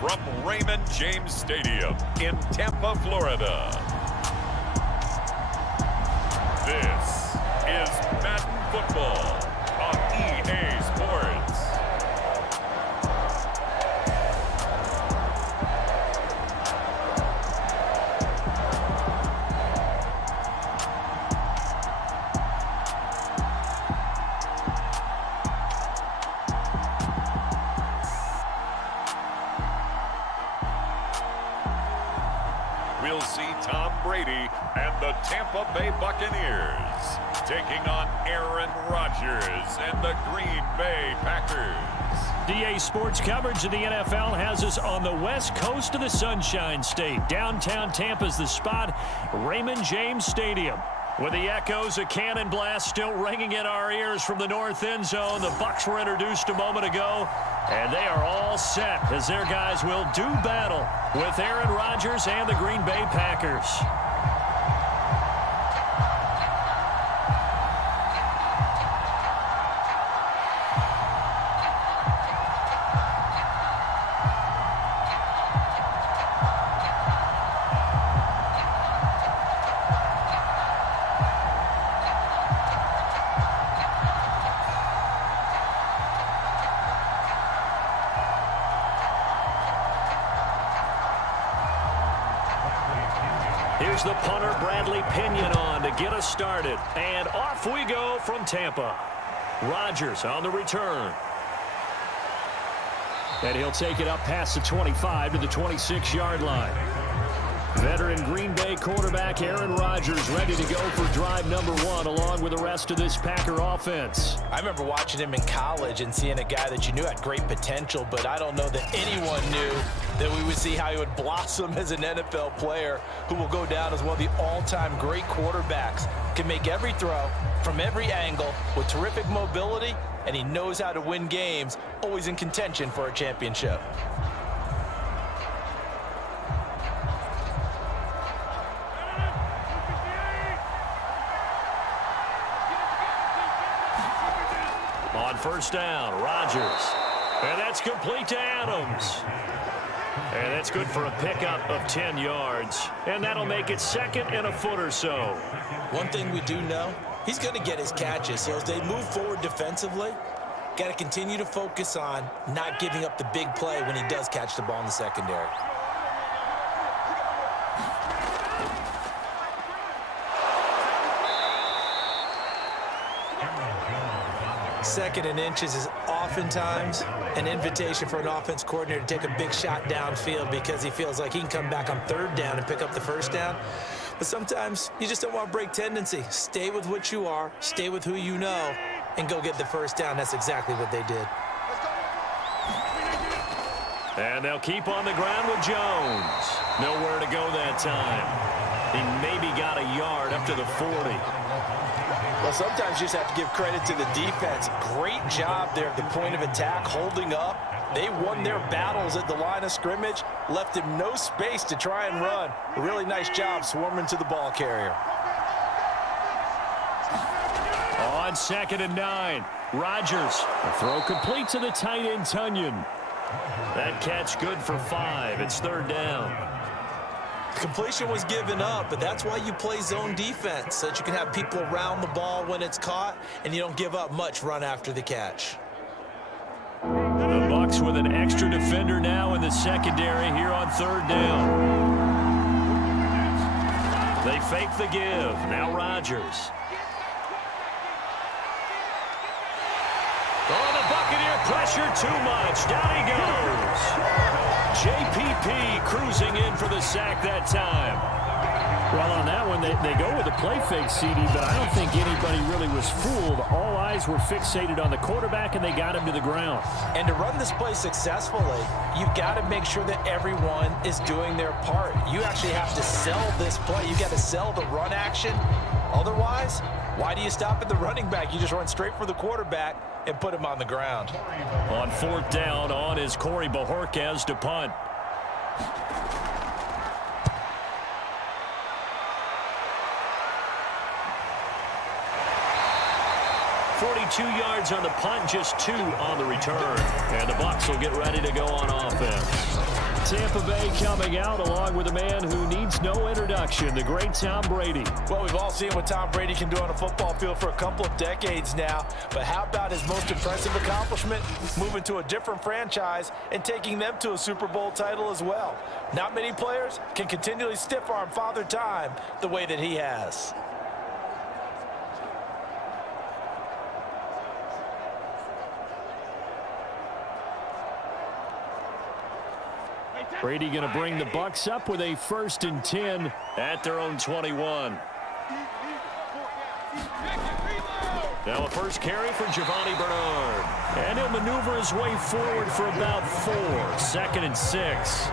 from Raymond James Stadium in Tampa, Florida. This is Madden Football on EA Sports. We'll see Tom Brady and the Tampa Bay Buccaneers taking on Aaron Rodgers and the Green Bay Packers. EA Sports coverage of the NFL has us on the west coast of the Sunshine State. Downtown Tampa's the spot, Raymond James Stadium. With the echoes of cannon blast still ringing in our ears from the north end zone, the Bucs were introduced a moment ago, and they are all set as their guys will do battle with Aaron Rodgers and the Green Bay Packers. Here's the punter, Bradley Pinion, on to get us started. And off we go from Tampa. Rodgers on the return. And he'll take it up past the 25 to the 26-yard line. Veteran Green Bay quarterback Aaron Rodgers ready to go for drive number one along with the rest of this Packer offense. I remember watching him in college and seeing a guy that you knew had great potential, but I don't know that anyone knew that we would see how he would blossom as an NFL player who will go down as one of the all-time great quarterbacks. Can make every throw from every angle with terrific mobility, and he knows how to win games, always in contention for a championship. On first down, Rodgers. And that's complete to Adams. And that's good for a pickup of 10 yards. And that'll make it second and a foot or so. One thing we do know, he's going to get his catches. So as they move forward defensively, got to continue to focus on not giving up the big play when he does catch the ball in the secondary. Second and inches is oftentimes an invitation for an offense coordinator to take a big shot downfield because he feels like he can come back on third down and pick up the first down. But sometimes you just don't want to break tendency. Stay with what you are, stay with who you know, and go get the first down. That's exactly what they did. And they'll keep on the ground with Jones. Nowhere to go that time. He maybe got a yard up to the 40. Well, sometimes you just have to give credit to the defense. Great job there at the point of attack, holding up. They won their battles at the line of scrimmage, left him no space to try and run. A really nice job swarming to the ball carrier. On second and 9, Rodgers. A throw complete to the tight end, Tunyon. That catch good for 5. It's third down. Completion was given up, but that's why you play zone defense, so that you can have people around the ball when it's caught, and you don't give up much run after the catch. The Bucs with an extra defender now in the secondary here on third down. They fake the give. Now Rodgers. Oh, the Buccaneer pressure too much. Down he goes. JPP cruising in for the sack that time. Well, on that one, they go with a play fake, CD, but I don't think anybody really was fooled. All eyes were fixated on the quarterback, and they got him to the ground. And to run this play successfully, you've got to make sure that everyone is doing their part. You actually have to sell this play. You got to sell the run action. Otherwise, why do you stop at the running back? You just run straight for the quarterback and put him on the ground. On fourth down, on is Corey Bojorquez to punt. 42 yards on the punt, just 2 on the return. And the Bucs will get ready to go on offense. Tampa Bay coming out along with a man who needs no introduction, the great Tom Brady. Well, we've all seen what Tom Brady can do on a football field for a couple of decades now. But how about his most impressive accomplishment? Moving to a different franchise and taking them to a Super Bowl title as well. Not many players can continually stiff-arm Father Time the way that he has. Brady going to bring the Bucs up with a 1st and 10 at their own 21. Now a first carry for Giovanni Bernard. And he'll maneuver his way forward for about 4. 2nd and 6.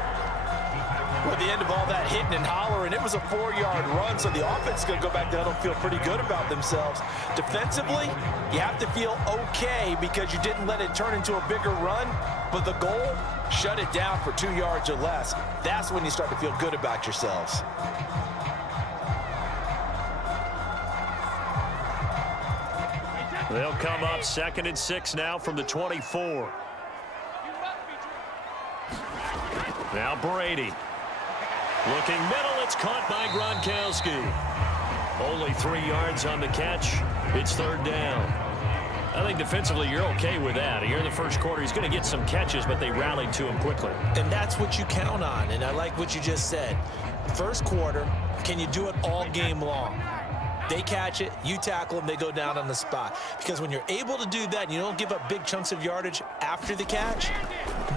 Well, at the end of all that hitting and hollering, it was a 4-yard run, so the offense is going to go back down and feel pretty good about themselves. Defensively, you have to feel okay because you didn't let it turn into a bigger run, but the goal, shut it down for 2 yards or less. That's when you start to feel good about yourselves. They'll come up 2nd and 6 now from the 24. Now Brady. Looking middle, it's caught by Gronkowski. Only 3 yards on the catch. It's 3rd down. I think defensively you're okay with that. Here in the first quarter, he's going to get some catches, but they rallied to him quickly. And that's what you count on, and I like what you just said. First quarter, can you do it all game long? They catch it, you tackle them, they go down on the spot. Because when you're able to do that and you don't give up big chunks of yardage after the catch,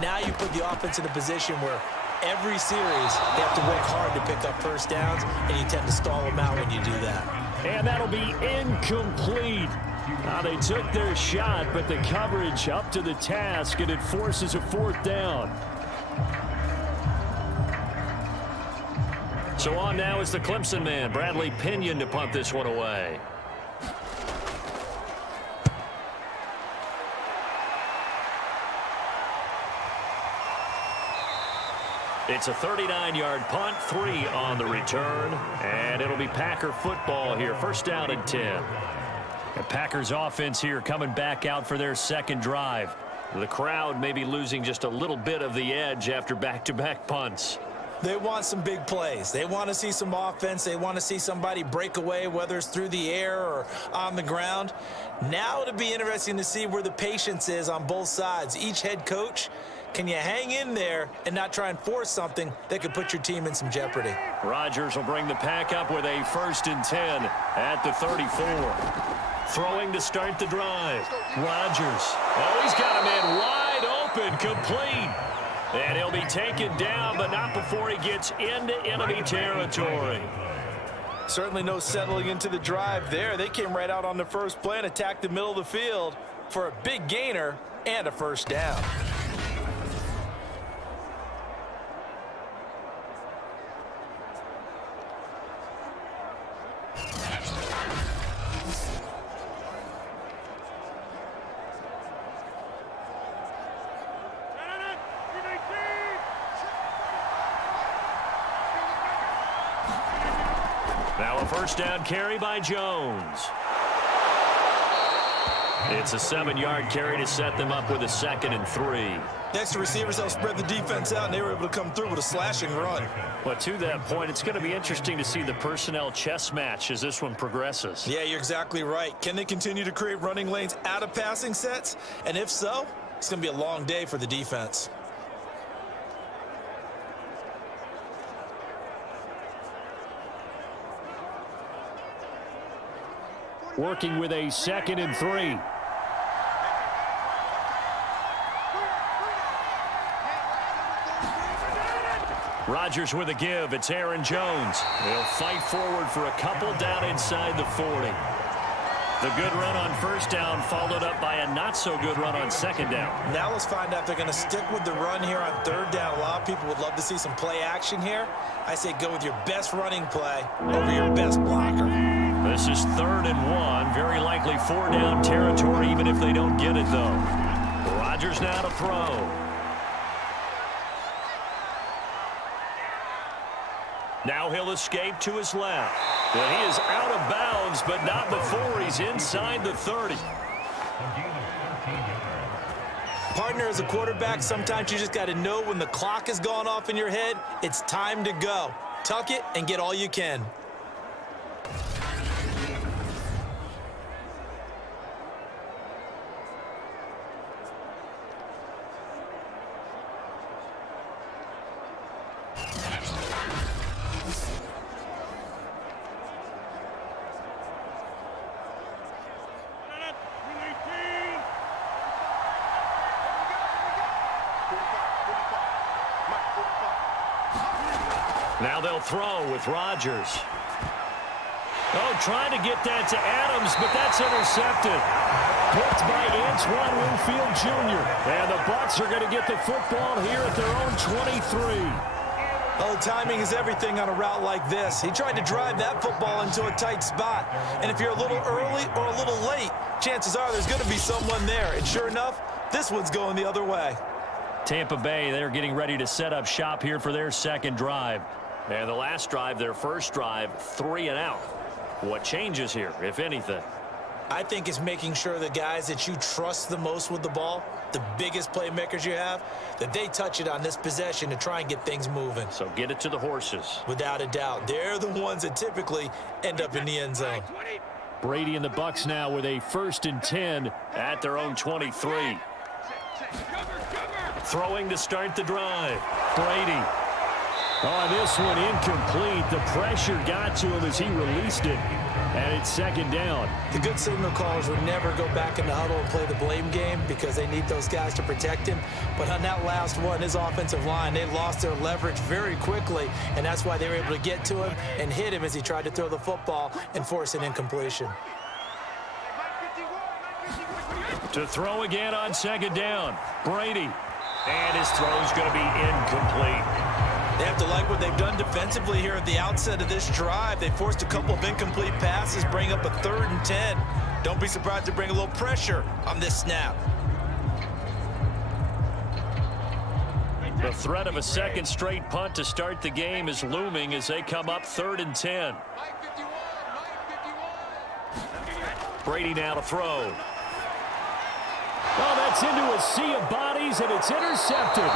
now you put the offense in a position where every series they have to work hard to pick up first downs, and you tend to stall them out when you do that. And that'll be incomplete. They took their shot, but the coverage up to the task, and it forces a 4th down. So on now is the Clemson man, Bradley Pinion, to punt this one away. It's a 39-yard punt, 3 on the return, and it'll be Packer football here. 1st down and 10. The Packers offense here coming back out for their 2nd drive. The crowd may be losing just a little bit of the edge after back-to-back punts. They want some big plays. They want to see some offense. They want to see somebody break away, whether it's through the air or on the ground. Now it'll be interesting to see where the patience is on both sides. Each head coach, can you hang in there and not try and force something that could put your team in some jeopardy? Rodgers will bring the pack up with a 1st and 10 at the 34. Throwing to start the drive. Rodgers. Oh, he's got a man wide open, complete. And he'll be taken down, but not before he gets into enemy territory. Certainly no settling into the drive there. They came right out on the first play and attacked the middle of the field for a big gainer and a 1st down. Now a 1st down carry by Jones. It's a 7-yard carry to set them up with a 2nd and 3. Next to receivers, they'll spread the defense out, and they were able to come through with a slashing run. But to that point, it's going to be interesting to see the personnel chess match as this one progresses. Yeah, you're exactly right. Can they continue to create running lanes out of passing sets? And if so, it's going to be a long day for the defense. Working with a 2nd and 3. Rodgers with a give. It's Aaron Jones. He'll fight forward for a couple down inside the 40. The good run on 1st down followed up by a not-so-good run on 2nd down. Now let's find out if they're going to stick with the run here on 3rd down. A lot of people would love to see some play action here. I say go with your best running play over your best blocker. This is 3rd and 1. Very likely 4-down territory, even if they don't get it, though. Rodgers now to throw. Now he'll escape to his left. But he is out of bounds, but not before he's inside the 30. Partner, as a quarterback, sometimes you just got to know when the clock has gone off in your head, it's time to go. Tuck it and get all you can. Now they'll throw with Rodgers. Oh, trying to get that to Adams, but that's intercepted. Picked by Antoine Winfield Jr. And the Bucs are going to get the football here at their own 23. Oh, timing is everything on a route like this. He tried to drive that football into a tight spot. And if you're a little early or a little late, chances are there's going to be someone there. And sure enough, this one's going the other way. Tampa Bay, they're getting ready to set up shop here for their second drive. And the last drive, their first drive, 3 and out. What changes here, if anything? I think it's making sure the guys that you trust the most with the ball, the biggest playmakers you have, that they touch it on this possession to try and get things moving. So get it to the horses. Without a doubt. They're the ones that typically end up in the end zone. Brady and the Bucs now with a 1st and 10 at their own 23. Throwing to start the drive. Brady. Oh, this one incomplete. The pressure got to him as he released it. And it's second down. The good signal callers would never go back in the huddle and play the blame game because they need those guys to protect him. But on that last one, his offensive line, they lost their leverage very quickly, and that's why they were able to get to him and hit him as he tried to throw the football and force an incompletion. To throw again on second down. Brady. And his throw's going to be incomplete. They have to like what they've done defensively here at the outset of this drive. They forced a couple of incomplete passes, bring up a 3rd and 10. Don't be surprised to bring a little pressure on this snap. The threat of a second straight punt to start the game is looming as they come up 3rd and 10. Brady now to throw. Oh, that's into a sea of bodies, and it's intercepted.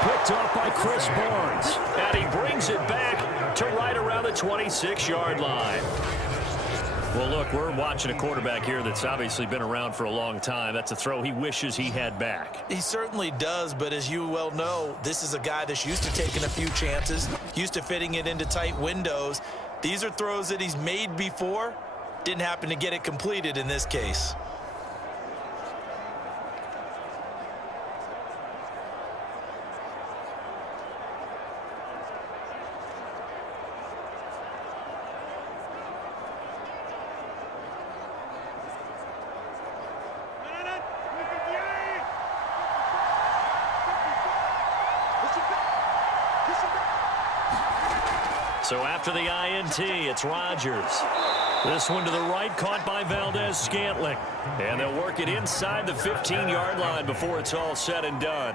Picked off by Chris Barnes. And he brings it back to right around the 26-yard line. Well, look, we're watching a quarterback here that's obviously been around for a long time. That's a throw he wishes he had back. He certainly does, but as you well know, this is a guy that's used to taking a few chances, used to fitting it into tight windows. These are throws that he's made before. Didn't happen to get it completed in this case. So after the INT, it's Rodgers. This one to the right, caught by Valdez-Scantling. And they'll work it inside the 15-yard line before it's all said and done.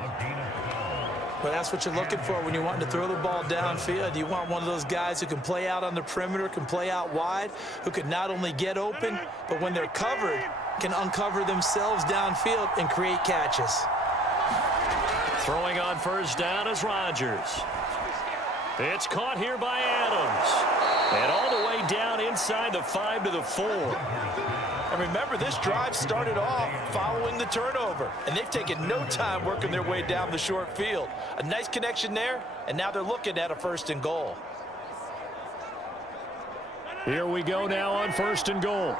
Well, that's what you're looking for when you're wanting to throw the ball downfield. You want one of those guys who can play out on the perimeter, can play out wide, who can not only get open, but when they're covered, can uncover themselves downfield and create catches. Throwing on first down is Rodgers. It's caught here by Adams. And all the way down inside the 5 to the 4. And remember, this drive started off following the turnover. And they've taken no time working their way down the short field. A nice connection there, and now they're looking at a 1st and goal. Here we go now on 1st and goal.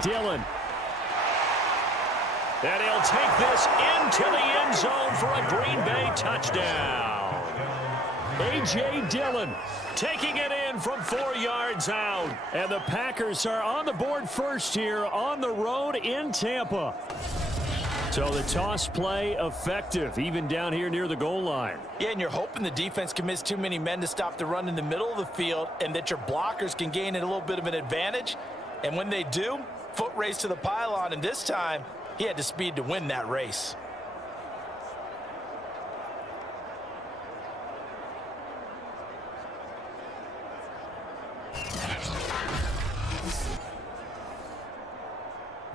Dillon. And he'll take this into the end zone for a Green Bay touchdown. A.J. Dillon taking it in from 4 yards out. And the Packers are on the board first here on the road in Tampa. So the toss play effective, even down here near the goal line. Yeah, and you're hoping the defense commits too many men to stop the run in the middle of the field and that your blockers can gain a little bit of an advantage. And when they do, foot race to the pylon, and this time, he had the speed to win that race.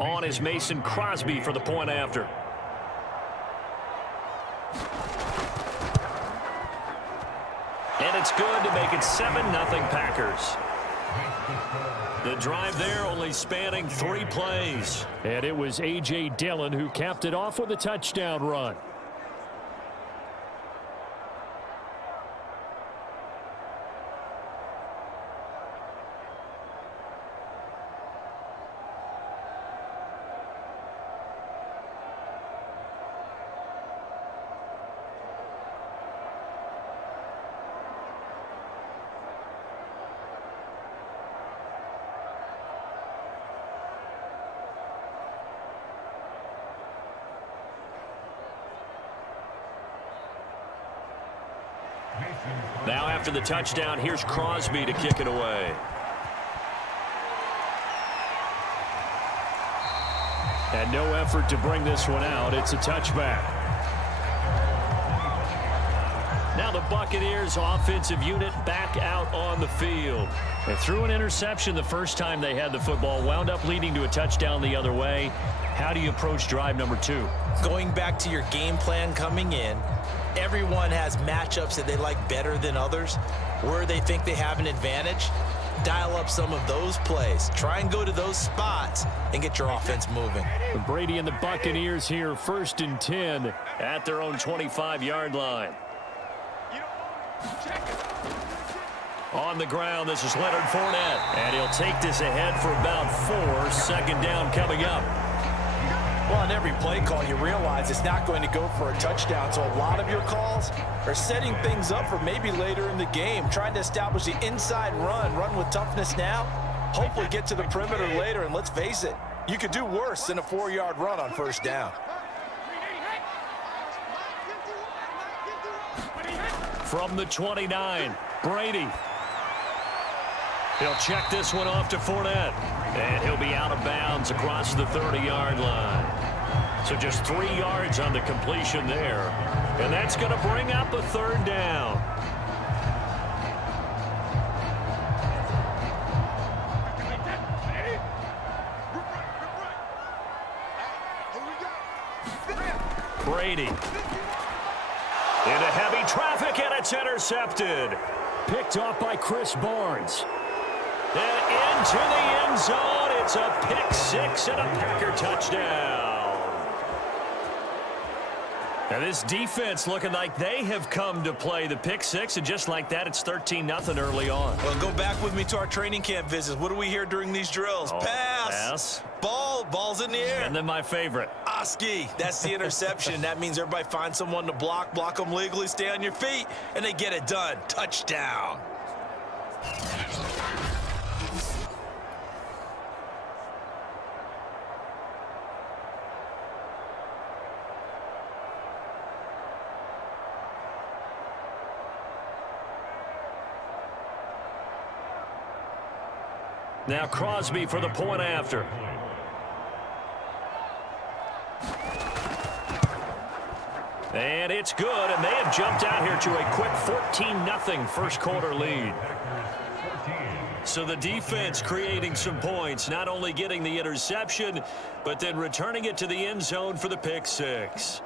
On is Mason Crosby for the point after. And it's good to make it 7-0 Packers. The drive there only spanning 3 plays. And it was A.J. Dillon who capped it off with a touchdown run. Now after the touchdown, here's Crosby to kick it away. And no effort to bring this one out. It's a touchback. Now the Buccaneers offensive unit back out on the field. They threw an interception the first time they had the football, wound up leading to a touchdown the other way. How do you approach drive number 2? Going back to your game plan coming in, everyone has matchups that they like better than others. Where they think they have an advantage, dial up some of those plays. Try and go to those spots and get your offense moving. Brady and the Buccaneers here, 1st and 10. At their own 25-yard line. On the ground, this is Leonard Fournette. And he'll take this ahead for about 4. 2nd down coming up. Well, on every play call, you realize it's not going to go for a touchdown. So a lot of your calls are setting things up for maybe later in the game, trying to establish the inside run with toughness now, hopefully get to the perimeter later. And let's face it, you could do worse than a 4-yard run on 1st down. From the 29, Brady. He'll check this one off to Fournette. And he'll be out of bounds across the 30-yard line. So just 3 yards on the completion there. And that's going to bring up a 3rd down. Brady. Into heavy traffic, and it's intercepted. Picked off by Chris Barnes. And into the end zone. It's a pick 6 and a Packer touchdown. Now this defense looking like they have come to play the pick 6, and just like that, it's 13-0 early on. Well, go back with me to our training camp visits. What do we hear during these drills? Pass. Ball's in the air. And then my favorite. Oski, that's the interception. That means everybody finds someone to block them legally, stay on your feet, and they get it done. Touchdown. Now Crosby for the point after. And it's good, and they have jumped out here to a quick 14-0 first quarter lead. So the defense creating some points, not only getting the interception, but then returning it to the end zone for the pick 6.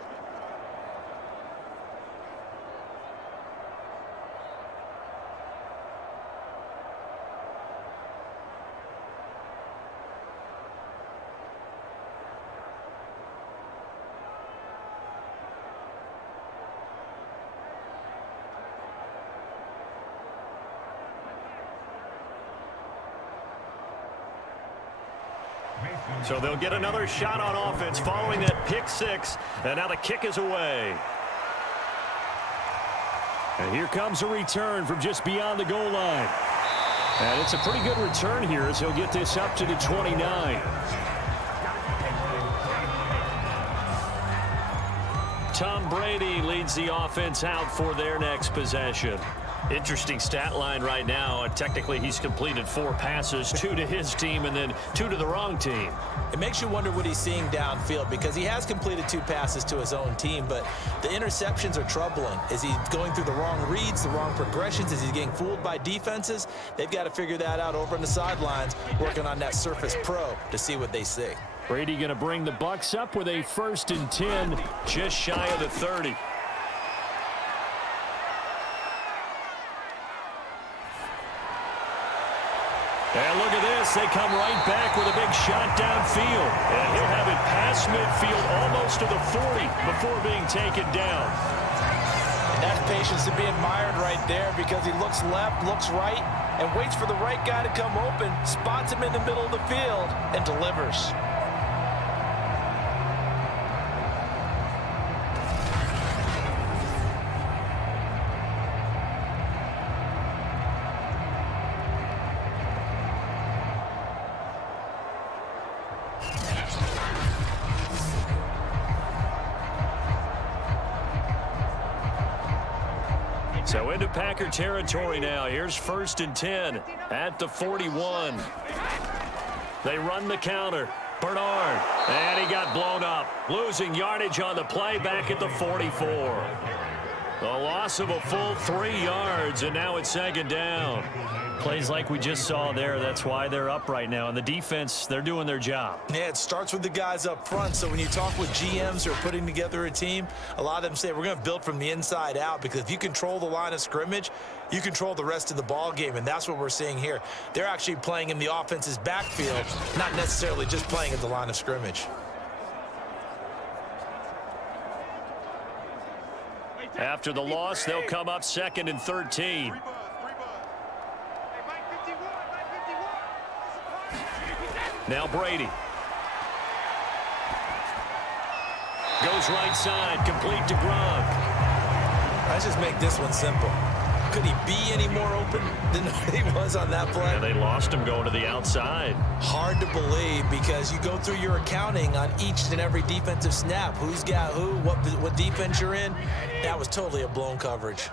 So they'll get another shot on offense following that pick 6. And now the kick is away. And here comes a return from just beyond the goal line. And it's a pretty good return here as he'll get this up to the 29. Tom Brady leads the offense out for their next possession. Interesting stat line right now. Technically, he's completed 4 passes, 2 to his team and then 2 to the wrong team. It makes you wonder what he's seeing downfield, because he has completed 2 passes to his own team, but the interceptions are troubling. Is he going through the wrong reads, the wrong progressions? Is he getting fooled by defenses? They've got to figure that out over on the sidelines, working on that Surface Pro to see what they see. Brady going to bring the Bucs up with a 1st and 10, just shy of the 30. And look at this. They come right back with a big shot downfield. And he'll have it past midfield almost to the 40 before being taken down. And that's patience to be admired right there, because he looks left, looks right, and waits for the right guy to come open, spots him in the middle of the field, and delivers. So into Packer territory now. Here's 1st and 10 at the 41. They run the counter. Bernard. And he got blown up. Losing yardage on the play back at the 44. A loss of a full 3 yards, and now it's 2nd down. Plays like we just saw there. That's why they're up right now. And the defense, they're doing their job. Yeah, it starts with the guys up front. So when you talk with GMs who are putting together a team, a lot of them say we're going to build from the inside out, because if you control the line of scrimmage, you control the rest of the ball game, and that's what we're seeing here. They're actually playing in the offense's backfield, not necessarily just playing at the line of scrimmage. After the loss, they'll come up 2nd and 13. Now Brady. Goes right side, complete to Gronk. Let's just make this one simple. Could he be any more open than he was on that play? And they lost him going to the outside. Hard to believe, because you go through your accounting on each and every defensive snap. Who's got who, what defense you're in. That was totally a blown coverage.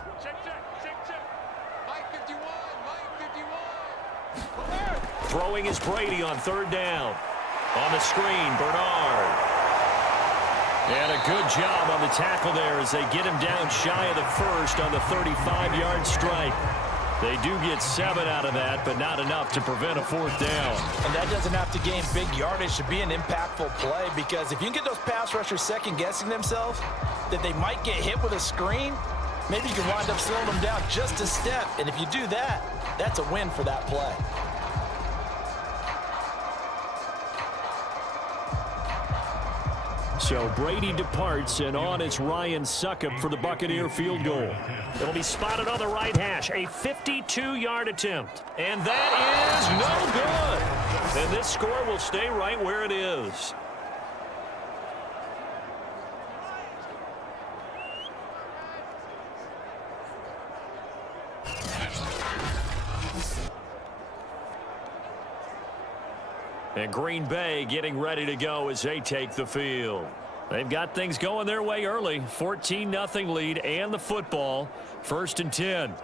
Throwing is Brady on 3rd down. On the screen, Bernard. And a good job on the tackle there as they get him down shy of the 1st on the 35-yard strike. They do get 7 out of that, but not enough to prevent a 4th down. And that doesn't have to gain big yardage to be an impactful play, because if you can get those pass rushers second-guessing themselves that they might get hit with a screen, maybe you can wind up slowing them down just a step. And if you do that, that's a win for that play. So Brady departs, and on is Ryan Succop for the Buccaneer field goal. It'll be spotted on the right hash, a 52-yard attempt. And that is no good. And this score will stay right where it is. And Green Bay getting ready to go as they take the field. They've got things going their way early. 14-0 lead and the football. 1st and 10.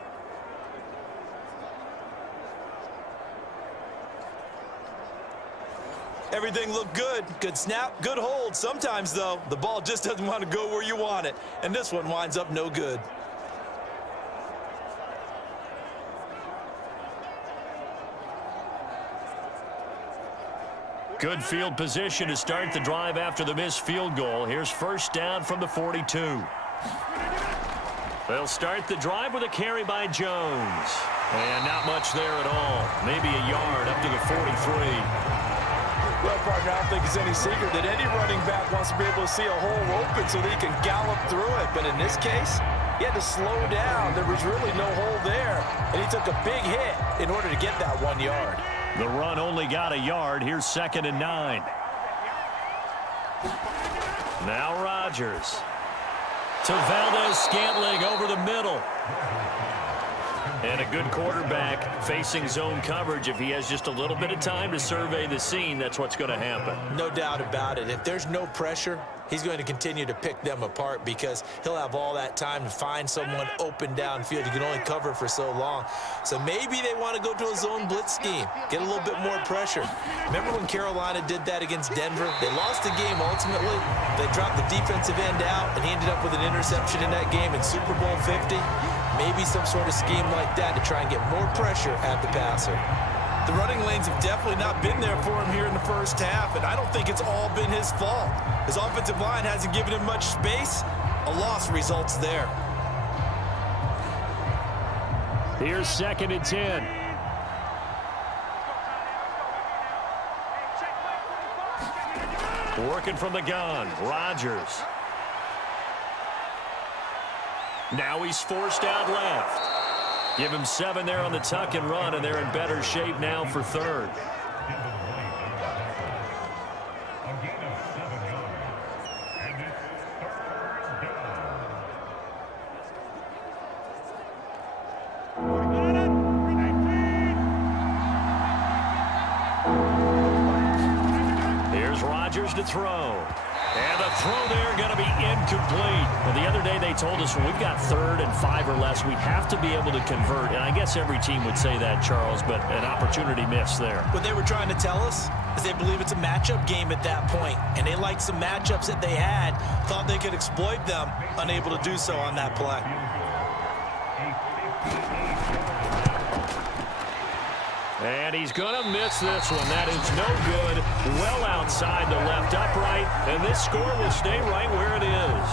Everything looked good. Good snap, good hold. Sometimes, though, the ball just doesn't want to go where you want it. And this one winds up no good. Good field position to start the drive after the missed field goal. Here's 1st down from the 42. They'll start the drive with a carry by Jones. And not much there at all. Maybe a yard up to the 43. Well, partner, I don't think it's any secret that any running back wants to be able to see a hole open so that he can gallop through it. But in this case, he had to slow down. There was really no hole there. And he took a big hit in order to get that 1 yard. The run only got a yard. Here's 2nd and 9. Now Rodgers. To Valdez-Scantling over the middle. And a good quarterback facing zone coverage. If he has just a little bit of time to survey the scene, that's what's going to happen. No doubt about it. If there's no pressure, he's going to continue to pick them apart, because he'll have all that time to find someone open downfield. You can only cover for so long. So maybe they want to go to a zone blitz scheme, get a little bit more pressure. Remember when Carolina did that against Denver? They lost the game ultimately. They dropped the defensive end out, and he ended up with an interception in that game in Super Bowl 50. Maybe some sort of scheme like that to try and get more pressure at the passer. The running lanes have definitely not been there for him here in the first half, and I don't think it's all been his fault. His offensive line hasn't given him much space. A loss results there. Here's 2nd and 10. Working from the gun, Rodgers. Now he's forced out left. Give him 7 there on the tuck and run, and they're in better shape now for 3rd. Here's Rodgers to throw. And the throw there going to be incomplete. Well, the other day they told us when we've got 3rd and 5 or less, we have to be able to convert. And I guess every team would say that, Charles, but an opportunity missed there. What they were trying to tell us is they believe it's a matchup game at that point. And they liked some matchups that they had, thought they could exploit them, unable to do so on that play. And he's going to miss this one. That is no good. Well outside the left upright. And this score will stay right where it is.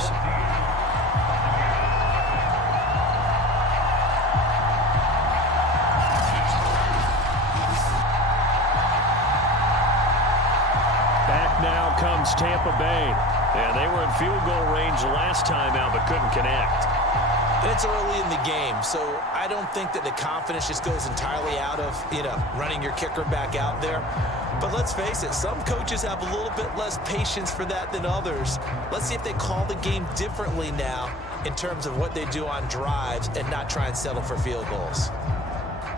Back now comes Tampa Bay. And they were in field goal range last time out but couldn't connect. And it's early in the game, so I don't think that the confidence just goes entirely out of, running your kicker back out there. But let's face it, some coaches have a little bit less patience for that than others. Let's see if they call the game differently now in terms of what they do on drives and not try and settle for field goals.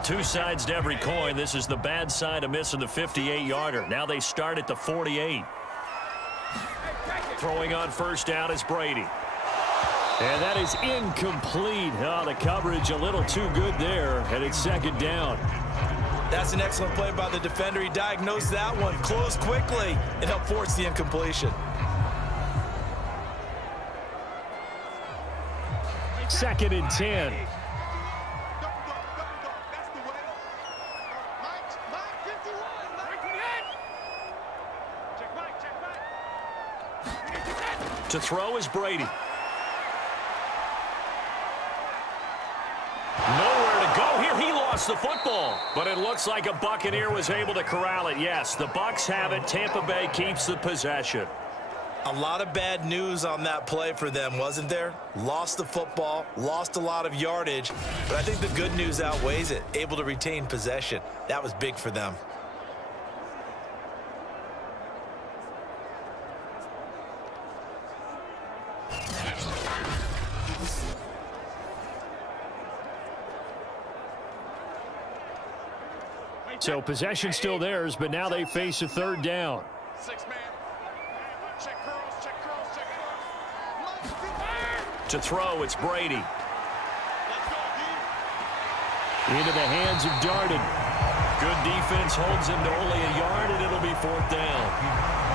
Two sides to every coin. This is the bad side of missing the 58-yarder. Now they start at the 48. Throwing on first down is Brady. And that is incomplete. Oh, the coverage a little too good there, and it's 2nd down. That's an excellent play by the defender. He diagnosed that one, closed quickly, and helped force the incompletion. 2nd and 10. To throw is Brady. Nowhere to go here. He lost the football. But it looks like a Buccaneer was able to corral it. Yes, the Bucs have it. Tampa Bay keeps the possession. A lot of bad news on that play for them, wasn't there? Lost the football, lost a lot of yardage. But I think the good news outweighs it. Able to retain possession. That was big for them. So possession still theirs, but now they face a 3rd down. 6-man. Check curls, check curls, check curls. To throw, it's Brady. Into the hands of Darden. Good defense holds him to only a yard, and it'll be 4th down.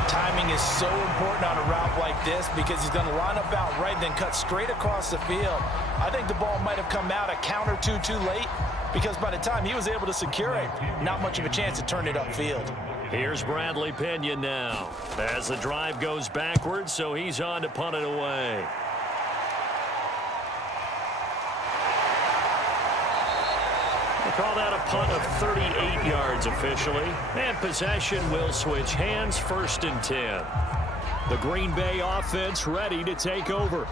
Timing is so important on a route like this because he's going to line up out right, then cut straight across the field. I think the ball might have come out a count or two too late, because by the time he was able to secure it, not much of a chance to turn it upfield. Here's Bradley Pinion now as the drive goes backwards, so he's on to punt it away. They call that a punt of 38 yards officially, and possession will switch hands. 1st and 10. The Green Bay offense ready to take over.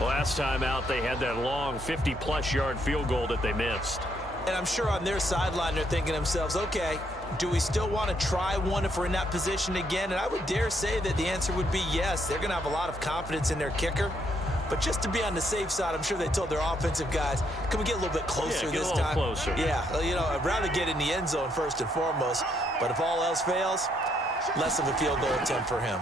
Last time out, they had that long 50-plus yard field goal that they missed. And I'm sure on their sideline they're thinking to themselves, okay, do we still want to try one if we're in that position again? And I would dare say that the answer would be yes. They're going to have a lot of confidence in their kicker. But just to be on the safe side, I'm sure they told their offensive guys, can we get a little bit closer this time? Closer. Yeah, I'd rather get in the end zone first and foremost. But if all else fails, less of a field goal attempt for him.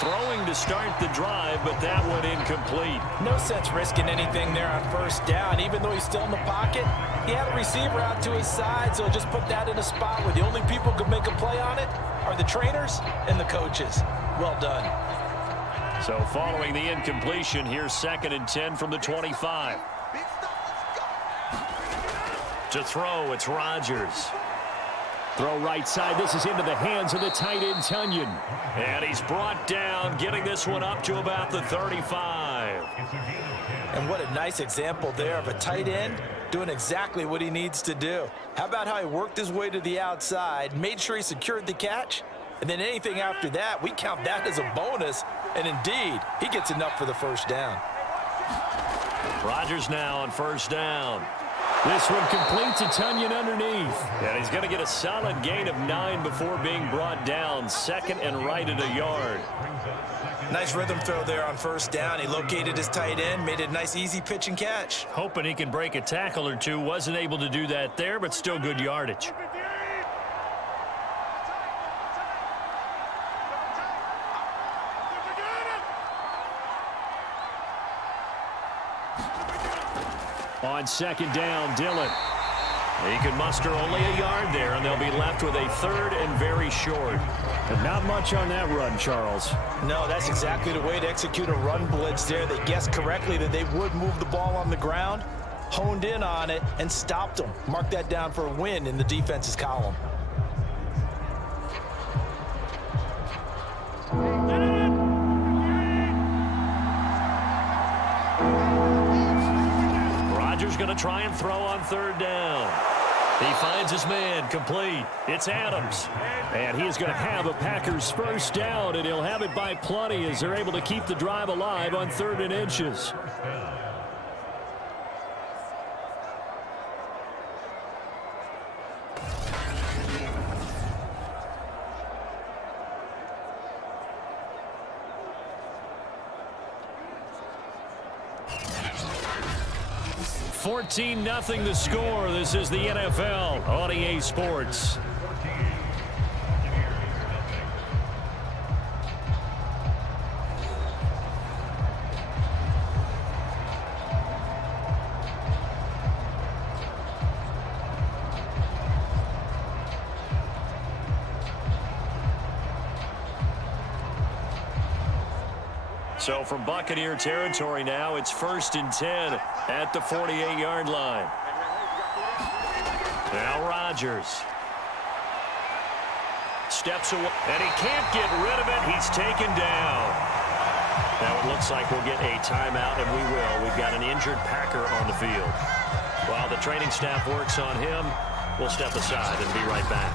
Throwing to start the drive, but that one incomplete. No sense risking anything there on first down. Even though he's still in the pocket, he had a receiver out to his side, so just put that in a spot where the only people who could make a play on it are the trainers and the coaches. Well done. So following the incompletion, here's 2nd and 10 from the 25. To throw, it's Rodgers. Throw right side. This is into the hands of the tight end, Tunyon. And he's brought down, getting this one up to about the 35. And what a nice example there of a tight end doing exactly what he needs to do. How about how he worked his way to the outside, made sure he secured the catch, and then anything after that, we count that as a bonus. And indeed, he gets enough for the first down. Rodgers now on first down. This one complete to Tunyon underneath. And he's going to get a solid gain of 9 before being brought down. Second and right at a yard. Nice rhythm throw there on first down. He located his tight end, made it a nice easy pitch and catch. Hoping he can break a tackle or two. Wasn't able to do that there, but still good yardage. On second down, Dillon. He can muster only a yard there, and they'll be left with a third and very short. But not much on that run, Charles. No, that's exactly the way to execute a run blitz there. They guessed correctly that they would move the ball on the ground, honed in on it, and stopped them. Mark that down for a win in the defense's column. Rodgers going to try and throw on third down. He finds his man, complete. It's Adams. And he's going to have a Packers first down, and he'll have it by plenty as they're able to keep the drive alive on 3rd and inches. $14-0 the score. This is the NFL on EA Sports. So from Buccaneer territory now, it's 1st and 10 at the 48-yard line. Now Rodgers steps away, and he can't get rid of it. He's taken down. Now it looks like we'll get a timeout, and we will. We've got an injured Packer on the field. While the training staff works on him, we'll step aside and be right back.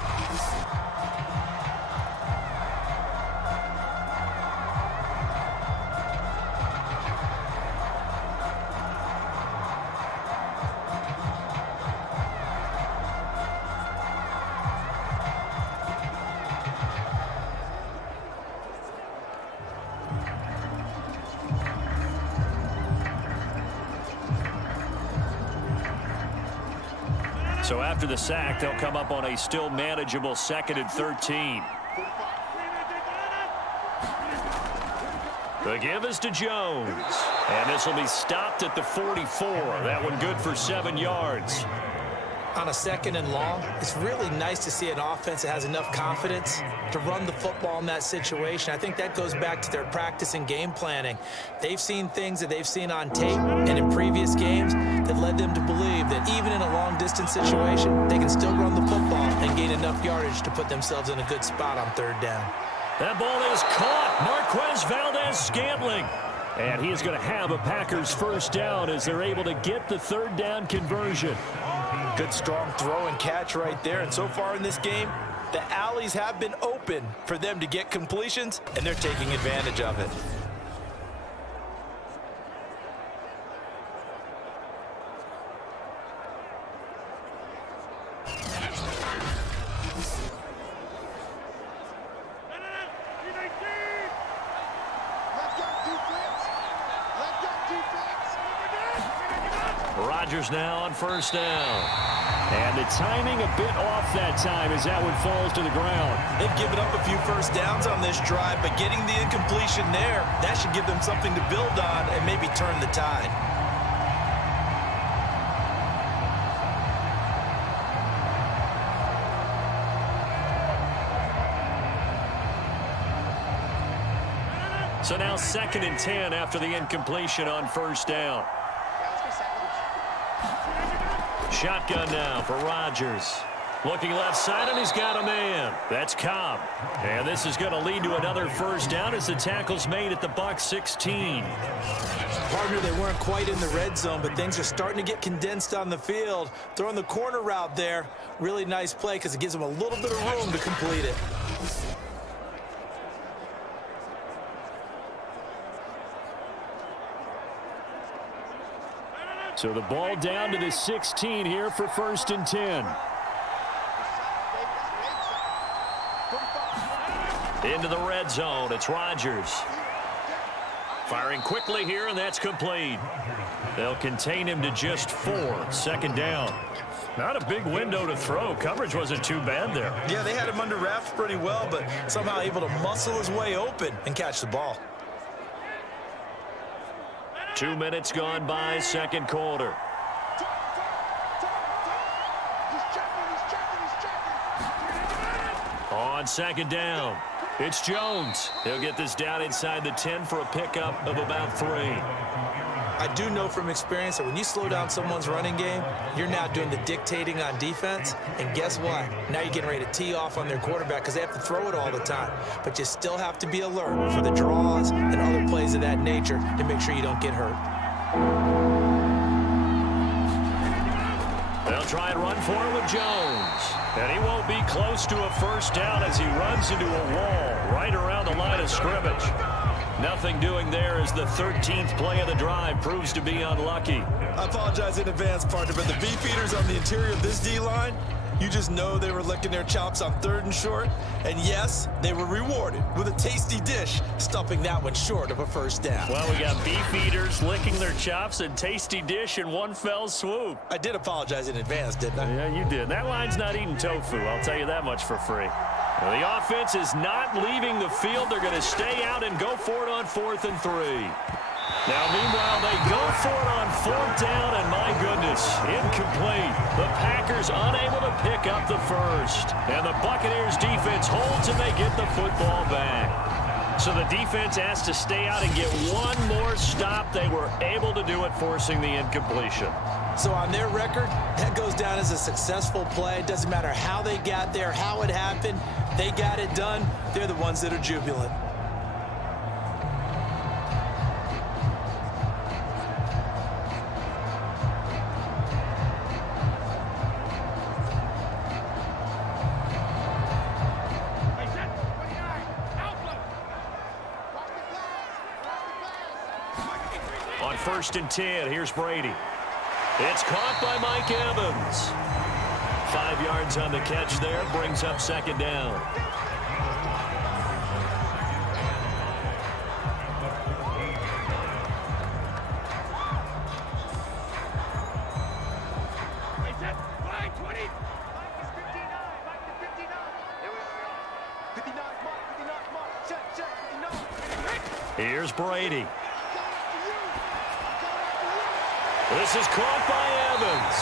So after the sack, they'll come up on a still manageable 2nd and 13. The give is to Jones. And this will be stopped at the 44. That one good for 7 yards. On a 2nd and long, it's really nice to see an offense that has enough confidence to run the football in that situation. I think that goes back to their practice and game planning. They've seen things that they've seen on tape and in previous games that led them to believe that even in a long-distance situation, they can still run the football and gain enough yardage to put themselves in a good spot on 3rd down. That ball is caught. Marquez Valdez-Scantling. And he is going to have a Packers first down as they're able to get the 3rd down conversion. Good strong throw and catch right there. And so far in this game, the alleys have been open for them to get completions, and they're taking advantage of it. Rodgers now on first down. And the timing a bit off that time as that one falls to the ground. They've given up a few first downs on this drive, but getting the incompletion there, that should give them something to build on and maybe turn the tide. So now 2nd and 10 after the incompletion on first down. Shotgun now for Rodgers. Looking left side, and he's got a man. That's Cobb. And this is going to lead to another first down as the tackle's made at the Bucs 16. Partner, they weren't quite in the red zone, but things are starting to get condensed on the field. Throwing the corner route there, really nice play because it gives them a little bit of room to complete it. So the ball down to the 16 here for 1st and 10. Into the red zone, it's Rodgers. Firing quickly here, and that's complete. They'll contain him to just 4. 2nd down. Not a big window to throw. Coverage wasn't too bad there. Yeah, they had him under wraps pretty well, but somehow able to muscle his way open and catch the ball. 2 minutes gone by, 2nd quarter. On 2nd down, it's Jones. He'll get this down inside the 10 for a pickup of about 3. I do know from experience that when you slow down someone's running game, you're now doing the dictating on defense. And guess what? Now you're getting ready to tee off on their quarterback because they have to throw it all the time. But you still have to be alert for the draws and other plays of that nature to make sure you don't get hurt. They'll try and run for it with Jones. And he won't be close to a first down as he runs into a wall right around the line of scrimmage. Nothing doing there as the 13th play of the drive proves to be unlucky. I apologize in advance, partner, but the beefeaters on the interior of this D-line, you just know they were licking their chops on 3rd and short. And yes, they were rewarded with a tasty dish, stuffing that one short of a first down. Well, we got beef eaters licking their chops and tasty dish in one fell swoop. I did apologize in advance, didn't I? Yeah, you did. That line's not eating tofu, I'll tell you that much for free. Well, the offense is not leaving the field. They're going to stay out and go for it on 4th and 3. Now, meanwhile, they go for it on 4th down, and my goodness, incomplete. The Packers unable to pick up the first. And the Buccaneers defense holds, and they get the football back. So the defense has to stay out and get one more stop. They were able to do it, forcing the incompletion. So on their record, that goes down as a successful play. It doesn't matter how they got there, how it happened. They got it done. They're the ones that are jubilant. On 1st and 10, here's Brady. It's caught by Mike Evans. 5 yards on the catch there, brings up 2nd down. Here's Brady. This is caught by Evans.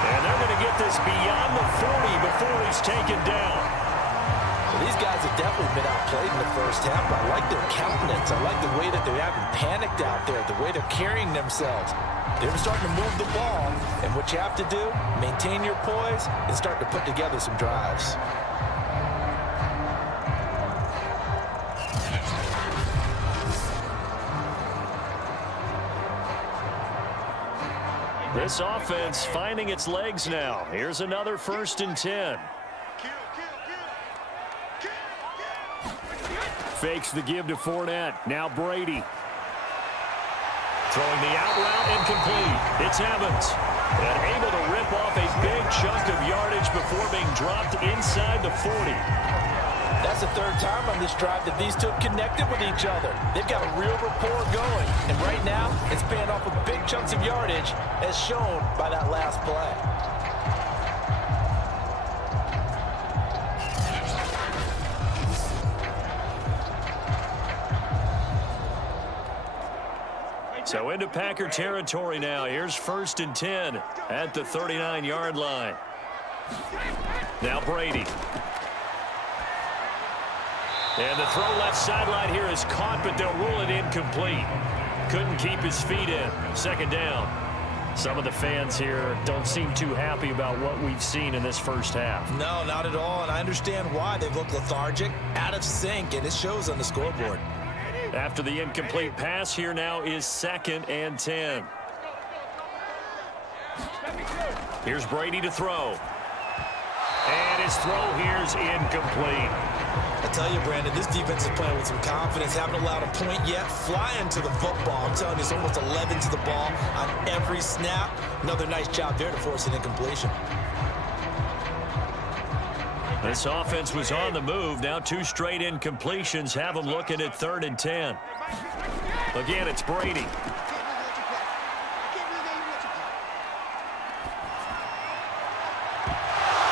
And they're going to get this beyond the 40 before he's taken down. Well, these guys have definitely been outplayed in the first half, but I like their countenance. I like the way that they haven't panicked out there, the way they're carrying themselves. They're starting to move the ball, and what you have to do, maintain your poise and start to put together some drives. This offense finding its legs now. Here's another 1st and 10. Fakes the give to Fournette. Now Brady. Throwing the out route incomplete. It's Evans. And able to rip off a big chunk of yardage before being dropped inside the 40. That's the 3rd time on this drive that these two have connected with each other. They've got a real rapport going. And right now, it's paying off with big chunks of yardage, as shown by that last play. So into Packer territory now. Here's 1st and 10 at the 39-yard line. Now Brady. And the throw left sideline here is caught, but they'll rule it incomplete. Couldn't keep his feet in. 2nd down. Some of the fans here don't seem too happy about what we've seen in this first half. No, not at all, and I understand why. They've looked lethargic, out of sync, and it shows on the scoreboard. After the incomplete pass, here now is 2nd and 10. Here's Brady to throw. And his throw here's incomplete. I tell you, Brandon, this defense is playing with some confidence. Haven't allowed a point yet. Flying to the football. I'm telling you, it's almost 11 to the ball on every snap. Another nice job there to force an incompletion. This offense was on the move. Now 2 straight incompletions have them looking at 3rd and 10. Again, it's Brady.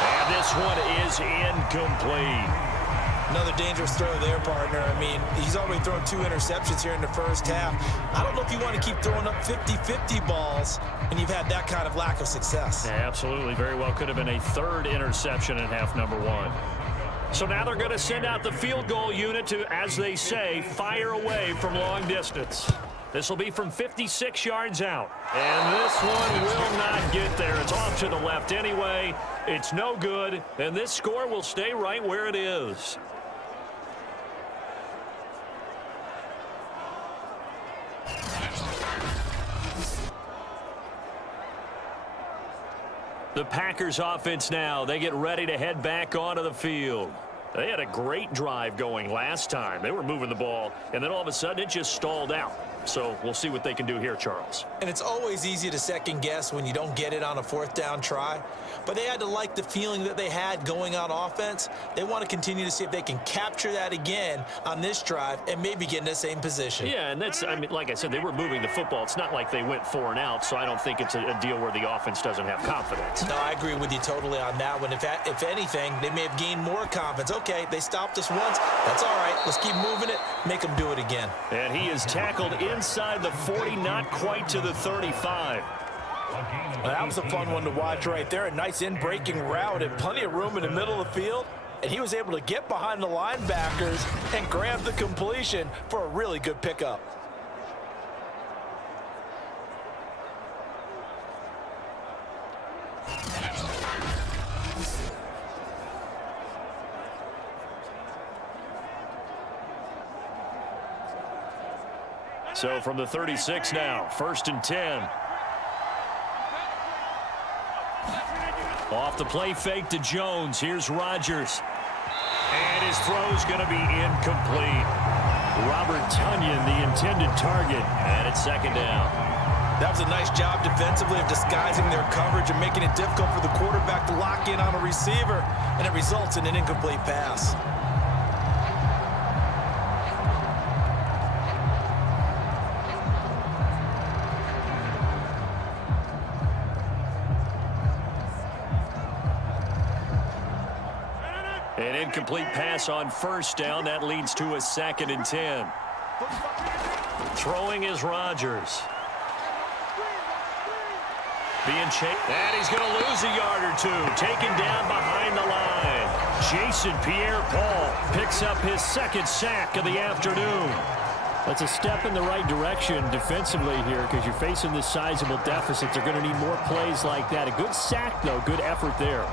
And this one is incomplete. Another dangerous throw there, partner. I mean, he's already thrown 2 interceptions here in the first half. I don't know if you want to keep throwing up 50-50 balls when you've had that kind of lack of success. Yeah, absolutely. Very well could have been a 3rd interception in half number 1. So now they're going to send out the field goal unit to, as they say, fire away from long distance. This will be from 56 yards out. And this one will not get there. It's off to the left anyway. It's no good. And this score will stay right where it is. The Packers offense now, they get ready to head back onto the field. They had a great drive going last time. They were moving the ball, and then all of a sudden it just stalled out. So we'll see what they can do here, Charles. And it's always easy to second guess when you don't get it on a 4th down try. But they had to like the feeling that they had going on offense. They want to continue to see if they can capture that again on this drive and maybe get in the same position. Yeah, and that's, I mean, like I said, they were moving the football. It's not like they went 4 and out, so I don't think it's a deal where the offense doesn't have confidence. No, I agree with you totally on that one. If anything, they may have gained more confidence. Okay, they stopped us once. That's all right. Let's keep moving it. Make them do it again. And he is tackled inside the 40, not quite to the 35. Well, that was a fun one to watch right there. A nice in-breaking route and plenty of room in the middle of the field. And he was able to get behind the linebackers and grab the completion for a really good pickup. So from the 36 now, 1st and 10. Off the play fake to Jones. Here's Rodgers. And his throw's going to be incomplete. Robert Tonyan, the intended target. And it's 2nd down. That was a nice job defensively of disguising their coverage and making it difficult for the quarterback to lock in on a receiver. And it results in an incomplete pass. An incomplete pass on 1st down. That leads to a 2nd and 10. Throwing is Rodgers. Being chased. And he's going to lose a yard or 2. Taken down behind the line. Jason Pierre-Paul picks up his 2nd sack of the afternoon. That's a step in the right direction defensively here because you're facing this sizable deficit. They're going to need more plays like that. A good sack, though. Good effort there.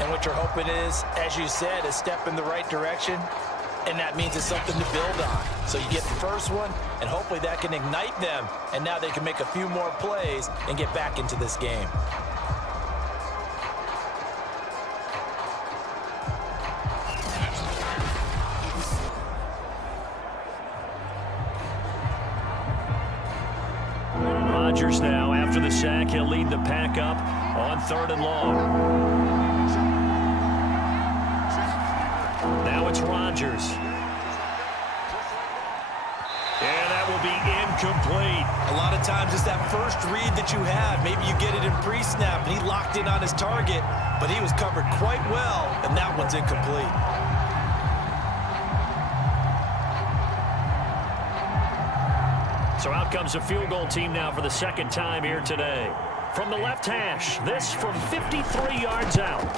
And what you're hoping is, as you said, a step in the right direction, and that means it's something to build on. So you get the first one, and hopefully that can ignite them, and now they can make a few more plays and get back into this game. Rodgers now, after the sack, he'll lead the pack up on 3rd and long. Now it's Rodgers. And that will be incomplete. A lot of times it's that first read that you have. Maybe you get it in pre-snap, and he locked in on his target, but he was covered quite well, and that one's incomplete. So out comes the field goal team now for the 2nd time here today. From the left hash, this from 53 yards out.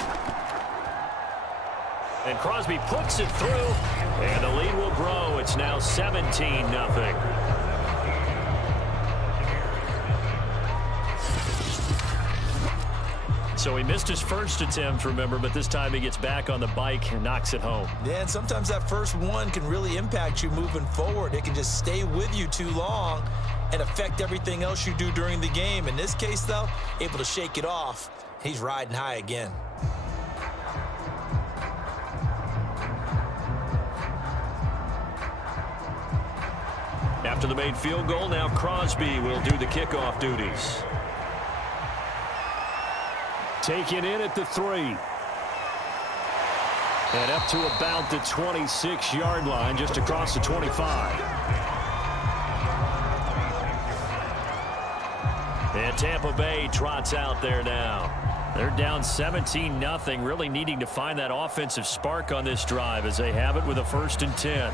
And Crosby puts it through, and the lead will grow. It's now 17-0. So he missed his first attempt, remember, but this time he gets back on the bike and knocks it home. Yeah, and sometimes that first one can really impact you moving forward. It can just stay with you too long and affect everything else you do during the game. In this case, though, able to shake it off. He's riding high again. After the made field goal, now Crosby will do the kickoff duties. Taken in at the 3. And up to about the 26-yard line, just across the 25. And Tampa Bay trots out there now. They're down 17-0, really needing to find that offensive spark on this drive as they have it with a 1st and 10.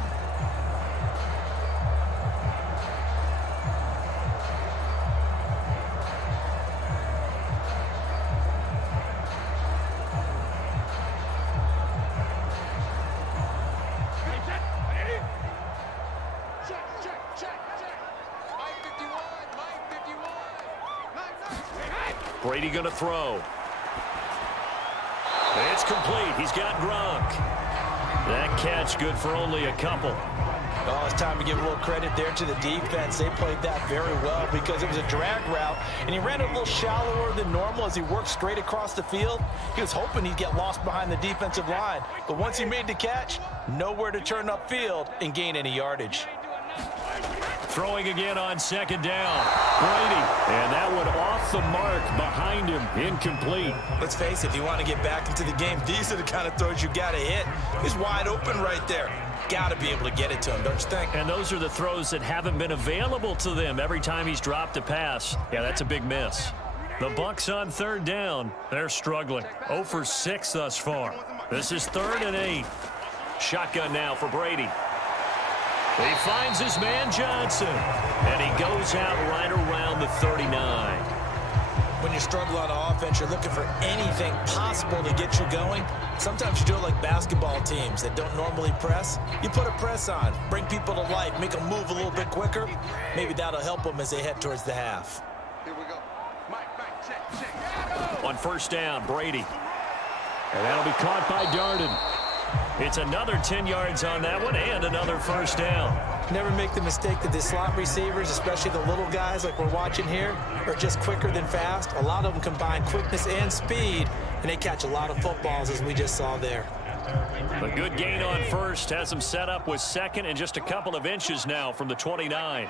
Brady going to throw. It's complete. He's got Gronk. That catch good for only a couple. Oh, it's time to give a little credit there to the defense. They played that very well because it was a drag route, and he ran it a little shallower than normal as he worked straight across the field. He was hoping he'd get lost behind the defensive line, but once he made the catch, nowhere to turn upfield and gain any yardage. Throwing again on 2nd down. Brady. And that one off the mark behind him. Incomplete. Let's face it, if you want to get back into the game, these are the kind of throws you got to hit. He's wide open right there. Got to be able to get it to him, don't you think? And those are the throws that haven't been available to them every time he's dropped a pass. Yeah, that's a big miss. The Bucs on 3rd down. They're struggling. 0 for 6 thus far. This is 3rd and 8. Shotgun now for Brady. He finds his man Johnson, and he goes out right around the 39. When you struggle on offense, you're looking for anything possible to get you going. Sometimes you do it like basketball teams that don't normally press. You put a press on, bring people to life, make them move a little bit quicker. Maybe that'll help them as they head towards the half. Here we go. Mike, check. On 1st down, Brady. And that'll be caught by Darden. It's another 10 yards on that one and another 1st down. Never make the mistake that the slot receivers, especially the little guys like we're watching here, are just quicker than fast. A lot of them combine quickness and speed, and they catch a lot of footballs as we just saw there. A good gain on 1st has him set up with 2nd and just a couple of inches now from the 29.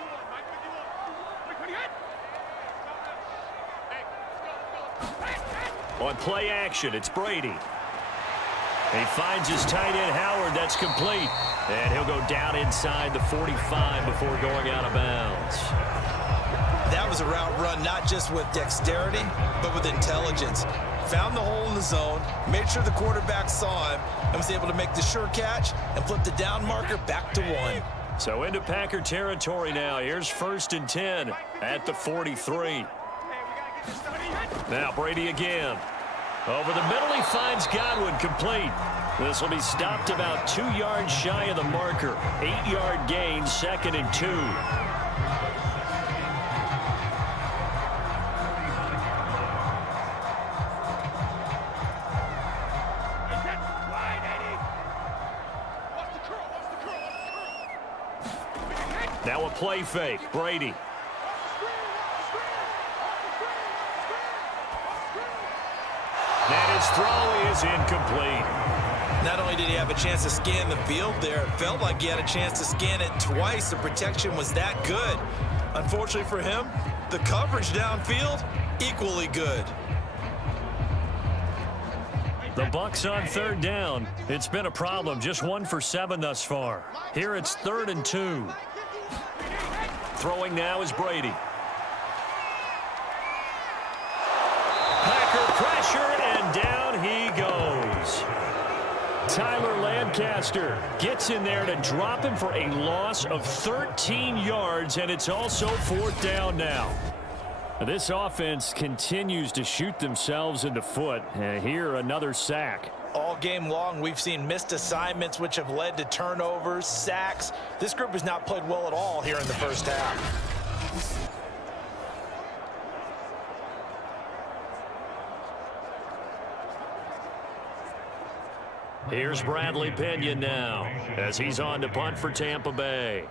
On play action, it's Brady. He finds his tight end, Howard. That's complete. And he'll go down inside the 45 before going out of bounds. That was a route run not just with dexterity, but with intelligence. Found the hole in the zone, made sure the quarterback saw him, and was able to make the sure catch and flip the down marker back to 1. So into Packer territory now. Here's 1st and 10 at the 43. Now Brady again. Over the middle, he finds Godwin, complete. This will be stopped about 2 yards shy of the marker. 8-yard gain, 2nd and 2. Now a play fake, Brady. And his throw is incomplete. Not only did he have a chance to scan the field there, it felt like he had a chance to scan it twice. The protection was that good. Unfortunately for him, the coverage downfield, equally good. The Bucs on 3rd down. It's been a problem. Just 1 for 7 thus far. Here it's 3rd and 2. Throwing now is Brady. Packer pressure, and down he goes. Tyler Lancaster gets in there to drop him for a loss of 13 yards, and it's also 4th down now. This offense continues to shoot themselves in the foot, and here another sack. All game long, we've seen missed assignments, which have led to turnovers, sacks. This group has not played well at all here in the first half. Here's Bradley Pinion now as he's on to punt for Tampa Bay.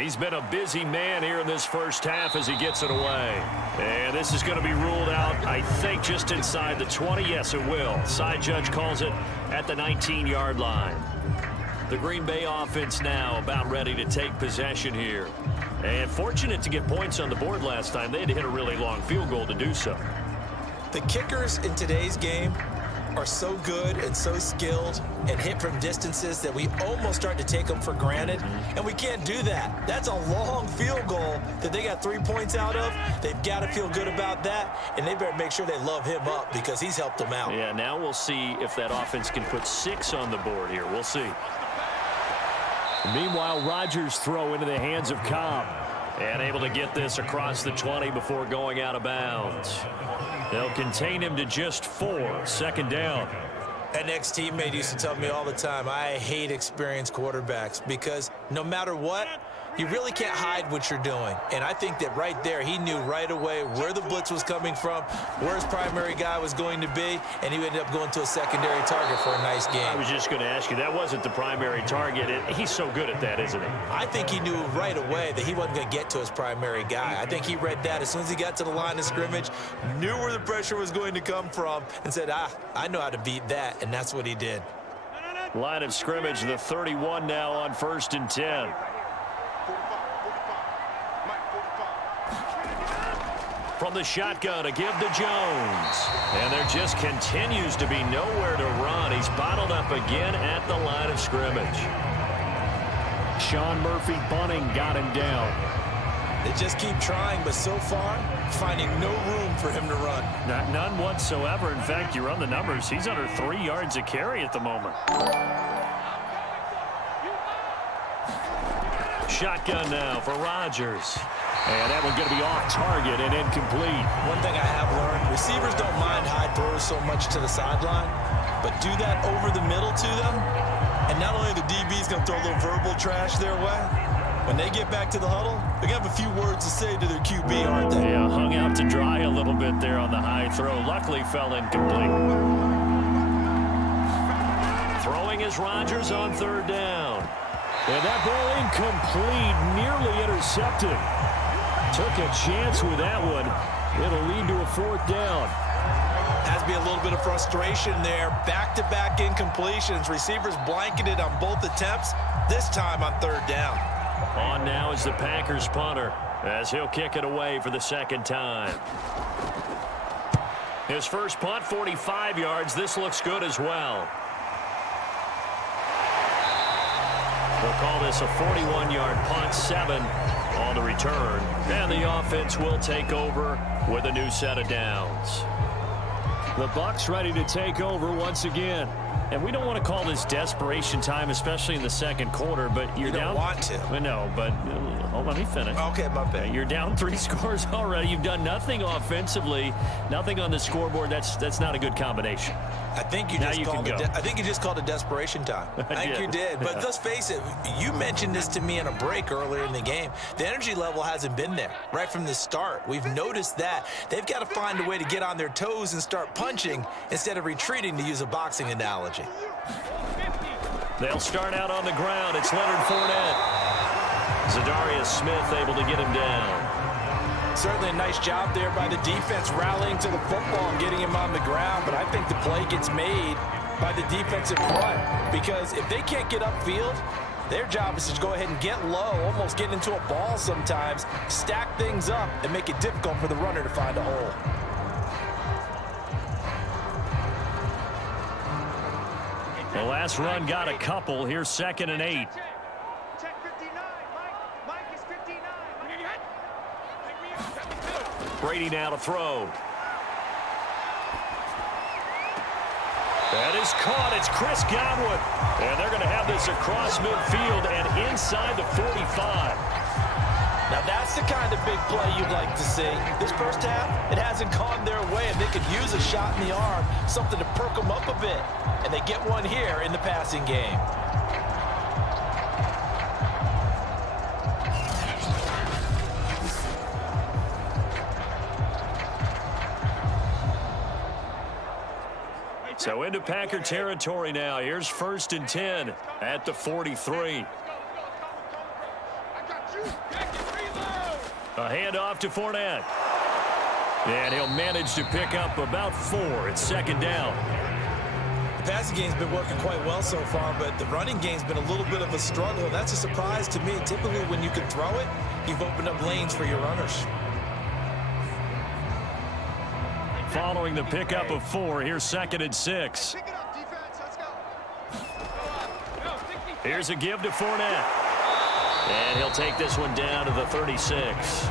He's been a busy man here in this first half as he gets it away. And this is going to be ruled out, I think, just inside the 20. Yes, it will. Side judge calls it at the 19-yard line. The Green Bay offense now about ready to take possession here. And fortunate to get points on the board last time. They had to hit a really long field goal to do so. The kickers in today's game are so good and so skilled and hit from distances that we almost start to take them for granted, and we can't do that. That's a long field goal that they got 3 points out of. They've got to feel good about that, and they better make sure they love him up because he's helped them out. Yeah, now we'll see if that offense can put 6 on the board here. We'll see. Meanwhile, Rodgers' throw into the hands of Cobb. And able to get this across the 20 before going out of bounds. They'll contain him to just 4. Second down. An ex-teammate used to tell me all the time, I hate experienced quarterbacks because no matter what, you really can't hide what you're doing. And I think that right there, he knew right away where the blitz was coming from, where his primary guy was going to be, and he ended up going to a secondary target for a nice game. I was just going to ask you, that wasn't the primary target. He's so good at that, isn't he? I think he knew right away that he wasn't going to get to his primary guy. I think he read that as soon as he got to the line of scrimmage, knew where the pressure was going to come from, and said, I know how to beat that, and that's what he did. Line of scrimmage, the 31 now on 1st and 10. From the shotgun to give to Jones. And there just continues to be nowhere to run. He's bottled up again at the line of scrimmage. Sean Murphy Bunting got him down. They just keep trying, but so far, finding no room for him to run. None whatsoever. In fact, you run the numbers. He's under 3 yards a carry at the moment. Shotgun now for Rodgers. And that one going to be off target and incomplete. One thing I have learned, receivers don't mind high throws so much to the sideline, but do that over the middle to them, and not only the DB's going to throw a little verbal trash their way, when they get back to the huddle, they're going to have a few words to say to their QB, aren't they? Yeah, hung out to dry a little bit there on the high throw. Luckily fell incomplete. Throwing is Rodgers on 3rd down. And that ball incomplete, nearly intercepted. Took a chance with that one. It'll lead to a 4th down. Has to be a little bit of frustration there. Back-to-back incompletions. Receivers blanketed on both attempts, this time on 3rd down. On now is the Packers punter as he'll kick it away for the 2nd time. His first punt, 45 yards. This looks good as well. We'll call this a 41-yard punt, 7 on the return. And the offense will take over with a new set of downs. The Bucs ready to take over once again. And we don't want to call this desperation time, especially in the 2nd quarter, but you're down. You don't want to. No, but let me finish. Okay, my bad. You're down 3 scores already. You've done nothing offensively, nothing on the scoreboard. That's not a good combination. I think you just called it desperation time. I think you did. But let's face it, you mentioned this to me in a break earlier in the game. The energy level hasn't been there right from the start. We've noticed that. They've got to find a way to get on their toes and start punching instead of retreating, to use a boxing analogy. They'll start out on the ground. It's Leonard Fournette. Zadarius Smith able to get him down. Certainly a nice job there by the defense rallying to the football and getting him on the ground, but I think the play gets made by the defensive front because if they can't get upfield, their job is to go ahead and get low, almost get into a ball sometimes, stack things up, and make it difficult for the runner to find a hole. The last run got a couple. Here's 2nd and 8. Brady now to throw. That is caught. It's Chris Godwin. And they're going to have this across midfield and inside the 45. Now that's the kind of big play you'd like to see. This first half, it hasn't gone their way, and they could use a shot in the arm, something to perk them up a bit. And they get one here in the passing game. So into Packer territory now. Here's 1st and 10 at the 43. A handoff to Fournette. And he'll manage to pick up about 4. It's 2nd down. The passing game's been working quite well so far, but the running game's been a little bit of a struggle, and that's a surprise to me. Typically, when you can throw it, you've opened up lanes for your runners. Following the pickup of 4, here's 2nd and 6. Here's a give to Fournette. And he'll take this one down to the 36.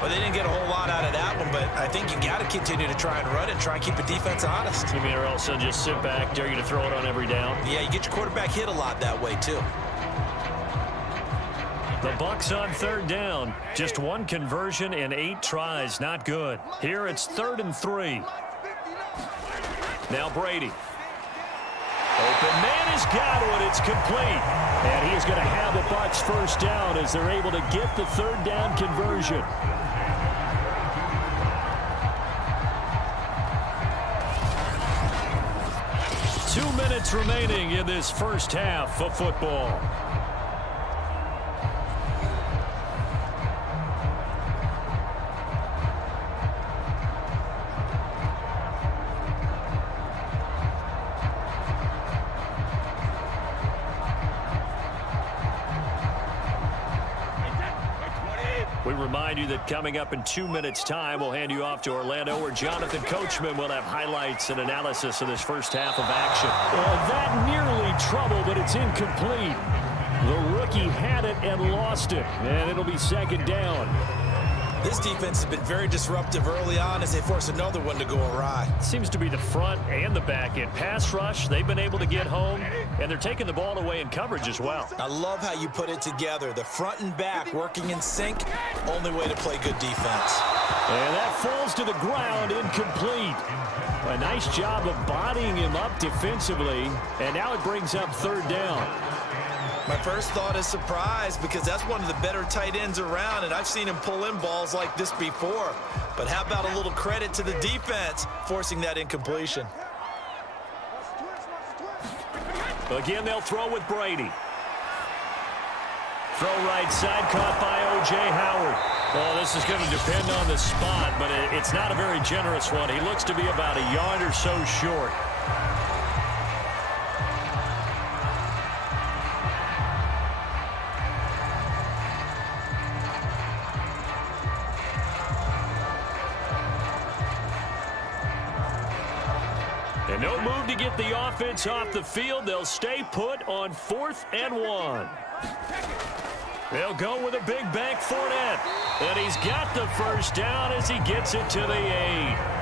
Well, they didn't get a whole lot out of that one, but I think you got to continue to try and run it, try and keep the defense honest. You mean, or else they'll just sit back, dare you to throw it on every down? Yeah, you get your quarterback hit a lot that way, too. The Bucs on 3rd down. Just 1 conversion in 8 tries. Not good. Here it's 3rd and 3. Now Brady. Open man has got one. It's complete. And he's going to have the Bucs 1st down as they're able to get the 3rd down conversion. Two minutes remaining in this first half of football. We remind you that coming up in 2 minutes' time, we'll hand you off to Orlando, where Jonathan Coachman will have highlights and analysis of this first half of action. That nearly trouble, but it's incomplete. The rookie had it and lost it, and it'll be 2nd down. This defense has been very disruptive early on as they force another one to go awry. Seems to be the front and the back end. Pass rush, they've been able to get home, and they're taking the ball away in coverage as well. I love how you put it together. The front and back working in sync, only way to play good defense. And that falls to the ground, incomplete. A nice job of bodying him up defensively, and now it brings up 3rd down. My first thought is surprise, because that's one of the better tight ends around, and I've seen him pull in balls like this before. But how about a little credit to the defense forcing that incompletion? Again, they'll throw with Brady. Throw right side, caught by O.J. Howard. Well, this is going to depend on the spot, but it's not a very generous one. He looks to be about a yard or so short. And no move to get the offense off the field. They'll stay put on 4th and 1. They'll go with a big bank Fournette. And he's got the 1st down as he gets it to the 8.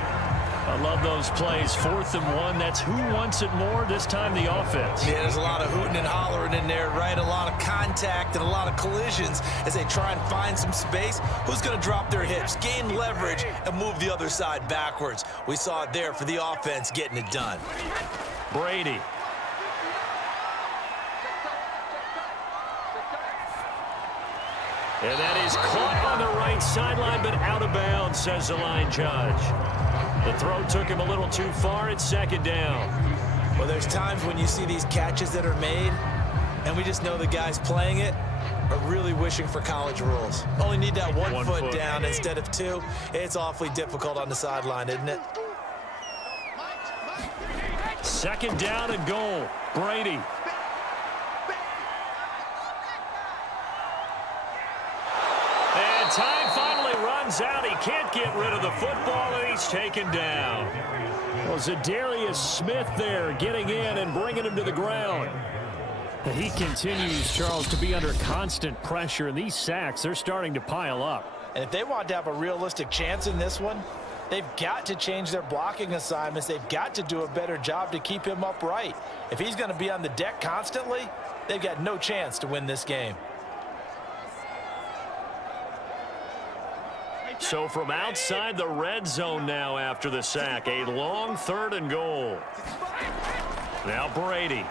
I love those plays. 4th and 1. That's who wants it more, this time the offense. Yeah, there's a lot of hooting and hollering in there, right? A lot of contact and a lot of collisions as they try and find some space. Who's going to drop their hips, gain leverage, and move the other side backwards? We saw it there for the offense getting it done. Brady. And that is caught on the right sideline, but out of bounds, says the line judge. The throw took him a little too far. It's 2nd down. Well, there's times when you see these catches that are made, and we just know the guys playing it are really wishing for college rules. Only need that one foot down instead of 2. It's awfully difficult on the sideline, isn't it? 2nd down and goal. Brady. And time finally runs out. He can't get rid of the football, and he's taken down. Well, Zadarius Smith there getting in and bringing him to the ground. He continues, Charles, to be under constant pressure, and these sacks, they're starting to pile up. And if they want to have a realistic chance in this one, they've got to change their blocking assignments. They've got to do a better job to keep him upright. If he's going to be on the deck constantly, they've got no chance to win this game. So from outside the red zone now after the sack, a long 3rd and goal. Now Brady.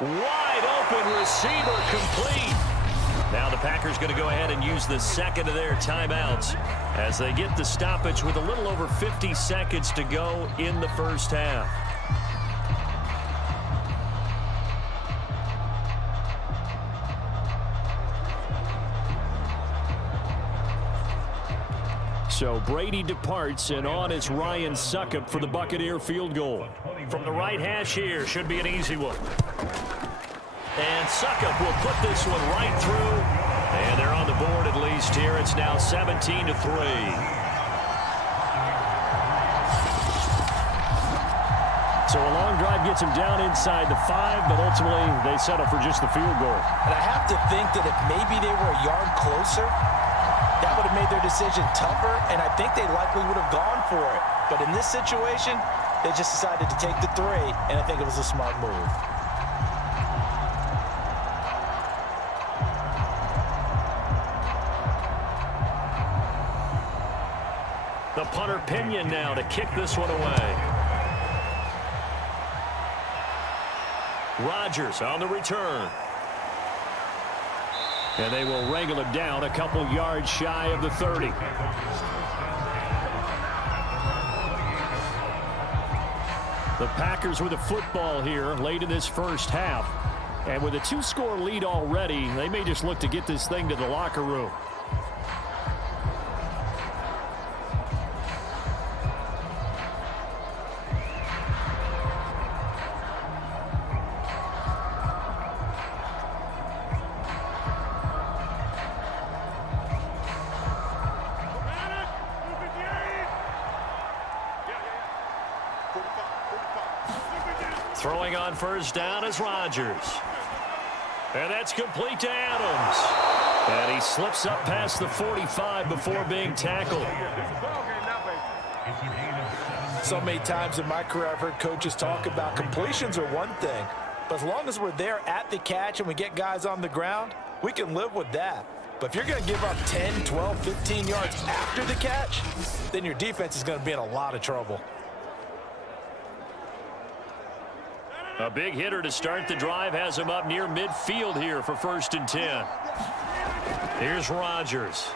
Wide open receiver complete. Now the Packers going to go ahead and use the second of their timeouts as they get the stoppage with a little over 50 seconds to go in the first half. So Brady departs, and on is Ryan Succop for the Buccaneer field goal. From the right hash here, should be an easy one. And Succop will put this one right through. And they're on the board at least here. It's now 17-3. So a long drive gets him down inside the 5, but ultimately they settle for just the field goal. And I have to think that if maybe they were a yard closer, that would have made their decision tougher, and I think they likely would have gone for it. But in this situation, they just decided to take the 3, and I think it was a smart move. The punter Pinion now to kick this one away. Rodgers on the return. And they will wrangle him down a couple yards shy of the 30. The Packers with a football here late in this first half. And with a 2-score lead already, they may just look to get this thing to the locker room. Throwing on first down is Rodgers. And that's complete to Adams. And he slips up past the 45 before being tackled. So many times in my career I've heard coaches talk about completions are one thing, but as long as we're there at the catch and we get guys on the ground, we can live with that. But if you're going to give up 10, 12, 15 yards after the catch, then your defense is going to be in a lot of trouble. A big hitter to start the drive has him up near midfield here for 1st and 10. Here's Rodgers.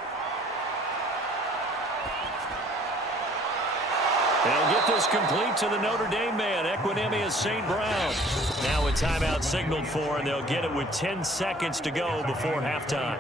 They'll get this complete to the Notre Dame man, Equanimeous St. Brown. Now a timeout signaled for, and they'll get it with 10 seconds to go before halftime.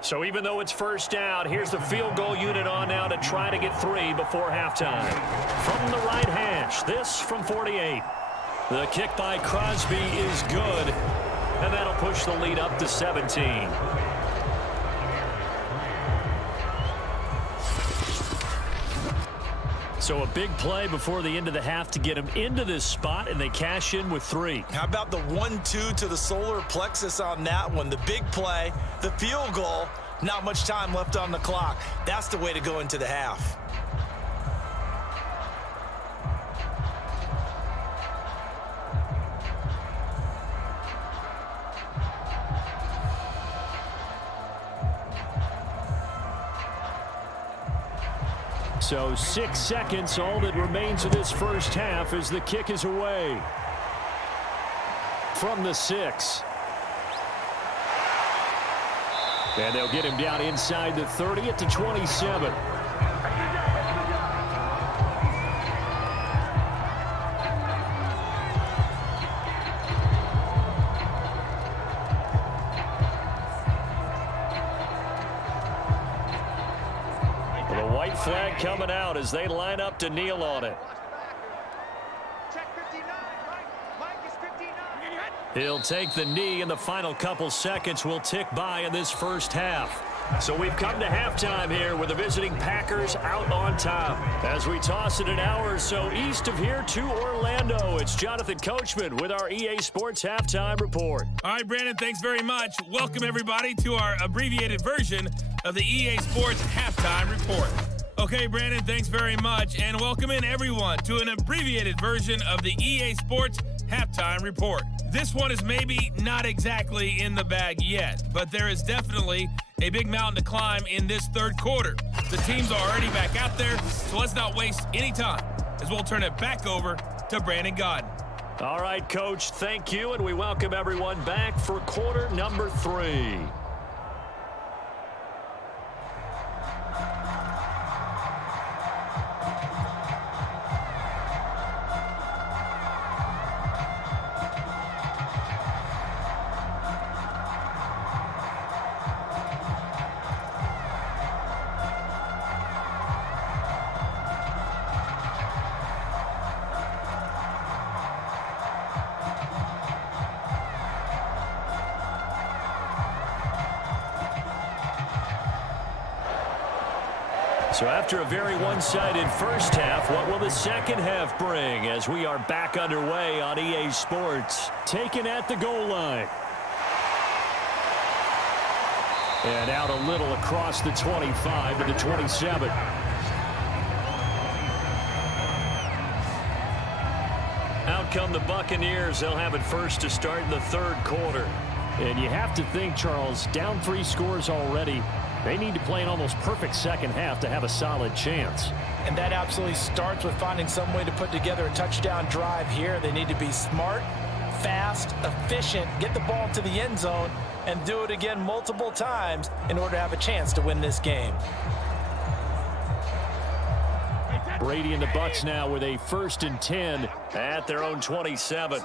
So even though it's first down, here's the field goal unit on now to try to get 3 before halftime. From the right hash, this from 48. The kick by Crosby is good, and that'll push the lead up to 17. So a big play before the end of the half to get him into this spot, and they cash in with 3. How about the 1-2 to the solar plexus on that one? The big play, the field goal, not much time left on the clock. That's the way to go into the half. So 6 seconds, all that remains of this first half as the kick is away. From the 6. And they'll get him down inside the 30 at the 27. Flag coming out as they line up to kneel on it. He'll take the knee, and the final couple seconds will tick by in this first half. So we've come to halftime here with the visiting Packers out on top. As we toss it an hour or so east of here to Orlando, it's Jonathan Coachman with our EA Sports Halftime Report. All right, Brandon, thanks very much. Welcome, everybody, to our abbreviated version of the EA Sports Halftime Report. Okay, Brandon, thanks very much, and welcome in everyone to an abbreviated version of the EA Sports Halftime Report. This one is maybe not exactly in the bag yet, but there is definitely a big mountain to climb in this third quarter. The teams are already back out there, so let's not waste any time as we'll turn it back over to Brandon Godden. All right, Coach, thank you, and we welcome everyone back for quarter number 3. So after a very one-sided first half, what will the second half bring as we are back underway on EA Sports? Taken at the goal line. And out a little across the 25 to the 27. Out come the Buccaneers. They'll have it first to start in the third quarter. And you have to think, Charles, down 3 scores already. They need to play an almost perfect second half to have a solid chance. And that absolutely starts with finding some way to put together a touchdown drive here. They need to be smart, fast, efficient, get the ball to the end zone, and do it again multiple times in order to have a chance to win this game. Brady and the Bucs now with a 1st and 10 at their own 27.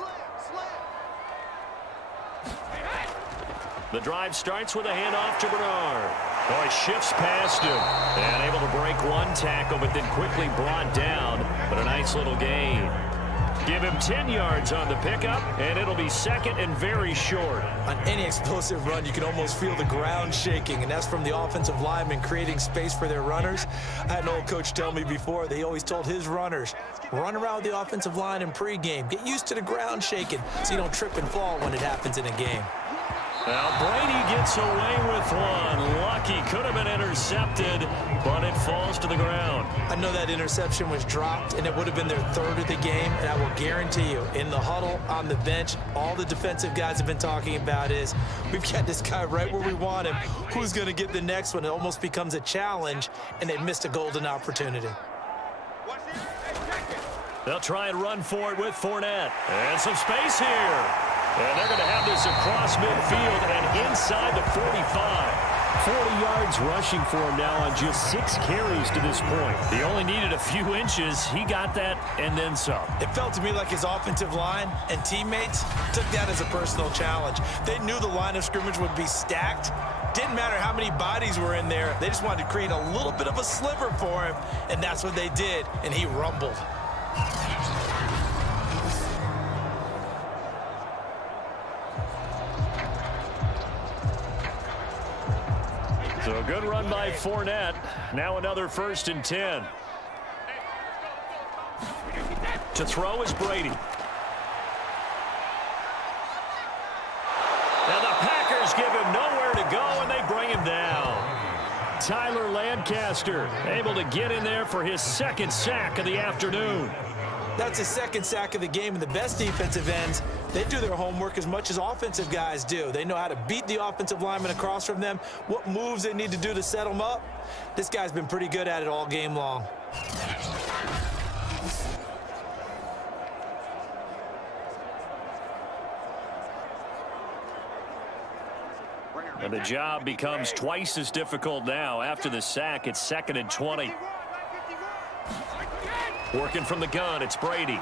The drive starts with a handoff to Bernard. Boy, shifts past him and able to break one tackle, but then quickly brought down. But a nice little gain. Give him 10 yards on the pickup, and it'll be second and very short. On any explosive run, you can almost feel the ground shaking, and that's from the offensive linemen creating space for their runners. I had an old coach tell me before, they always told his runners, run around the offensive line in pregame. Get used to the ground shaking so you don't trip and fall when it happens in a game. Now Brady gets away with one. Lucky, could have been intercepted, but it falls to the ground. I know that interception was dropped, and it would have been their 3rd of the game, and I will guarantee you, in the huddle, on the bench, all the defensive guys have been talking about is, we've got this guy right where we want him. Who's going to get the next one? It almost becomes a challenge, and they missed a golden opportunity. They'll try and run for it with Fournette. And some space here. And they're going to have this across midfield and inside the 45. 40 yards rushing for him now on just 6 carries to this point. He only needed a few inches. He got that and then some. It felt to me like his offensive line and teammates took that as a personal challenge. They knew the line of scrimmage would be stacked. Didn't matter how many bodies were in there. They just wanted to create a little bit of a sliver for him, and that's what they did, and he rumbled. So a good run by Fournette. Now another 1st and 10. To throw is Brady. Now the Packers give him nowhere to go, and they bring him down. Tyler Lancaster able to get in there for his 2nd sack of the afternoon. That's his 2nd sack of the game, and the best defensive ends, they do their homework as much as offensive guys do. They know how to beat the offensive lineman across from them, what moves they need to do to set them up. This guy's been pretty good at it all game long. And the job becomes twice as difficult now. After the sack, it's 2nd and 20. Working from the gun, it's Brady.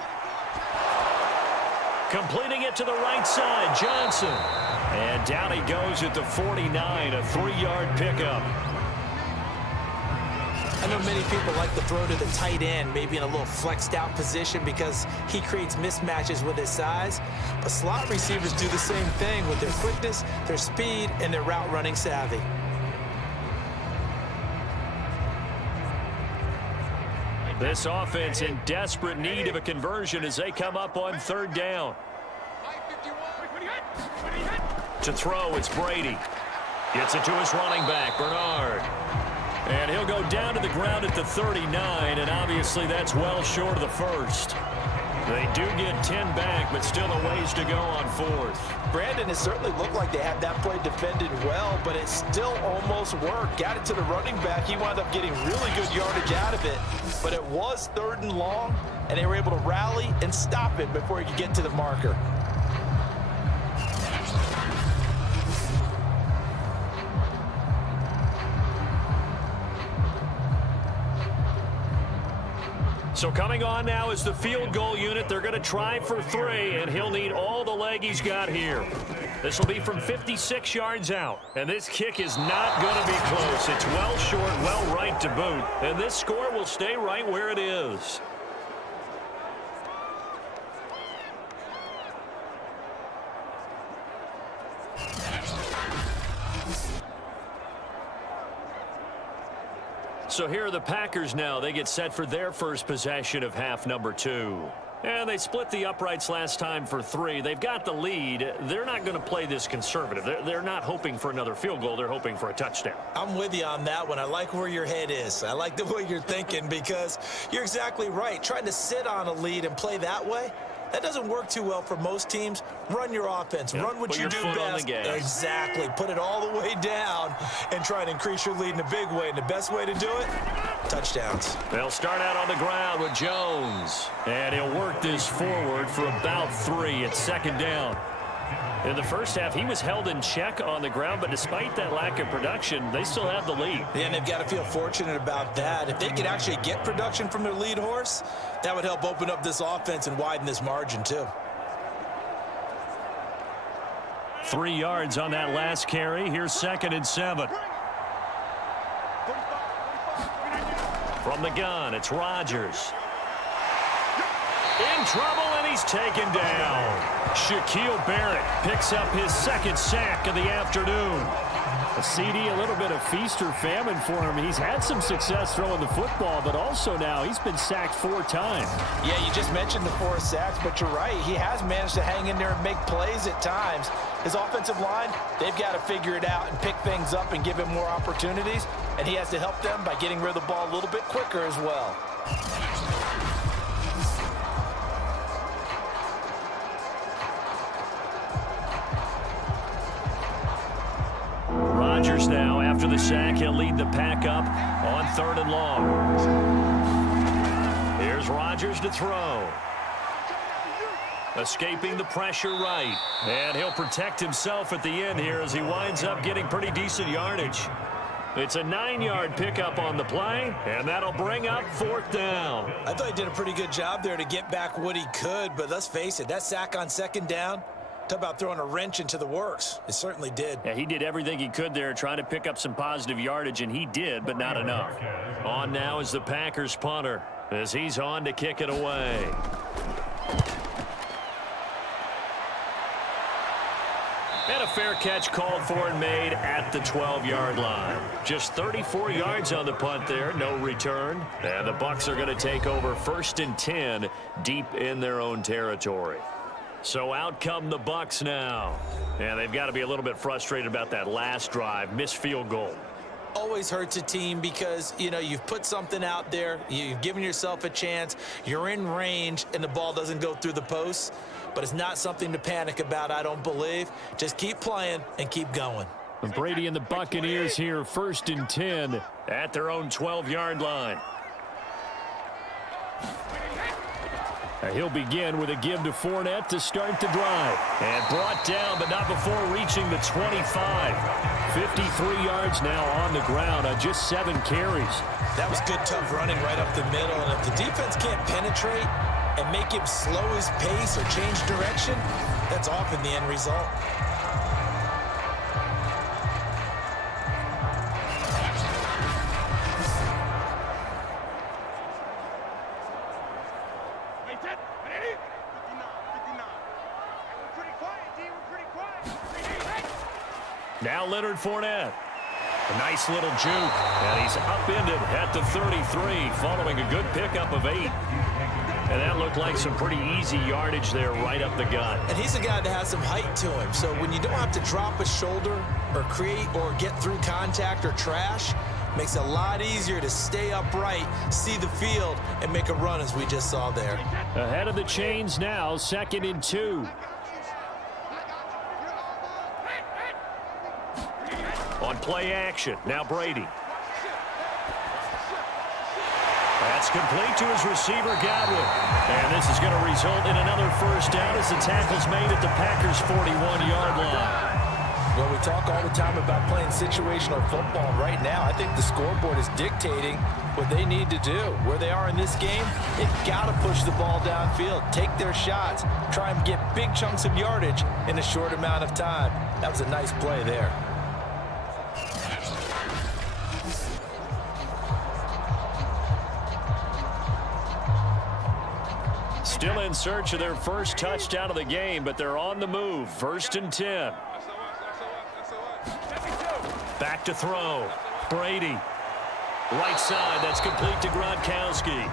Completing it to the right side, Johnson. And down he goes at the 49, a 3-yard pickup. I know many people like to throw to the tight end, maybe in a little flexed out position because he creates mismatches with his size. But slot receivers do the same thing with their quickness, their speed, and their route running savvy. This offense in desperate need of a conversion as they come up on 3rd down. To throw, it's Brady. Gets it to his running back, Bernard. And he'll go down to the ground at the 39, and obviously that's well short of the 1st. They do get 10 back, but still a ways to go on 4th. Brandon, it certainly looked like they had that play defended well, but it still almost worked. Got it to the running back. He wound up getting really good yardage out of it, but it was 3rd and long, and they were able to rally and stop it before he could get to the marker. So coming on now is the field goal unit. They're going to try for 3, and he'll need all the leg he's got here. This will be from 56 yards out, and this kick is not going to be close. It's well short, well right to boot, and this score will stay right where it is. So here are the Packers now. They get set for their first possession of half number 2. And they split the uprights last time for 3. They've got the lead. They're not going to play this conservative. They're not hoping for another field goal. They're hoping for a touchdown. I'm with you on that one. I like where your head is. I like the way you're thinking because you're exactly right. Trying to sit on a lead and play that way, that doesn't work too well for most teams. Run your offense. Yep. Run what you do best. Exactly. Put it all the way down and try to increase your lead in a big way. And the best way to do it, touchdowns. They'll start out on the ground with Jones. And he'll work this forward for about 3 at 2nd down. In the first half, he was held in check on the ground, but despite that lack of production, they still have the lead. Yeah, and they've got to feel fortunate about that. If they could actually get production from their lead horse, that would help open up this offense and widen this margin too. 3 yards on that last carry. Here's 2nd and 7. From the gun, it's Rodgers. In trouble, and he's taken down. Shaquille Barrett picks up his 2nd sack of the afternoon. A CD, a little bit of feast or famine for him. He's had some success throwing the football, but also now he's been sacked 4 times. Yeah, you just mentioned the 4 sacks, but you're right. He has managed to hang in there and make plays at times. His offensive line, they've got to figure it out and pick things up and give him more opportunities, and he has to help them by getting rid of the ball a little bit quicker as well. Rodgers now, after the sack, he'll lead the pack up on 3rd and long. Here's Rodgers to throw. Escaping the pressure right. And he'll protect himself at the end here as he winds up getting pretty decent yardage. It's a 9-yard pickup on the play, and that'll bring up 4th down. I thought he did a pretty good job there to get back what he could, but let's face it, that sack on 2nd down, talk about throwing a wrench into the works. It certainly did. Yeah, he did everything he could there trying to pick up some positive yardage, and he did, but not enough. On now is the Packers punter as he's on to kick it away. And a fair catch called for and made at the 12-yard line. Just 34 yards on the punt there, no return. And the Bucs are going to take over 1st and 10 deep in their own territory. So out come the Bucs now. And they've got to be a little bit frustrated about that last drive, missed field goal. Always hurts a team because, you know, you've put something out there, you've given yourself a chance, you're in range, and the ball doesn't go through the posts. But it's not something to panic about, I don't believe. Just keep playing and keep going. Brady and the Buccaneers here, 1st and 10 at their own 12-yard line. He'll begin with a give to Fournette to start the drive. And brought down, but not before reaching the 25. 53 yards now on the ground on just 7 carries. That was good, tough running right up the middle. And if the defense can't penetrate and make him slow his pace or change direction, that's often the end result. Now Leonard Fournette. A nice little juke. And he's upended at the 33 following a good pickup of 8. And that looked like some pretty easy yardage there right up the gut. And he's a guy that has some height to him. So when you don't have to drop a shoulder or create or get through contact or trash, Makes it a lot easier to stay upright, see the field, and make a run as we just saw there. Ahead of the chains now, 2nd and 2. On play action, now Brady. That's complete to his receiver, Godwin. And this is going to result in another first down as the tackle's made at the Packers' 41-yard line. Well, we talk all the time about playing situational football. Right now, I think the scoreboard is dictating what they need to do. Where they are in this game, they've got to push the ball downfield, take their shots, try and get big chunks of yardage in a short amount of time. That was a nice play there. Still in search of their first touchdown of the game, but they're on the move. 1st and 10. Back to throw. Brady. Right side, that's complete to Gronkowski.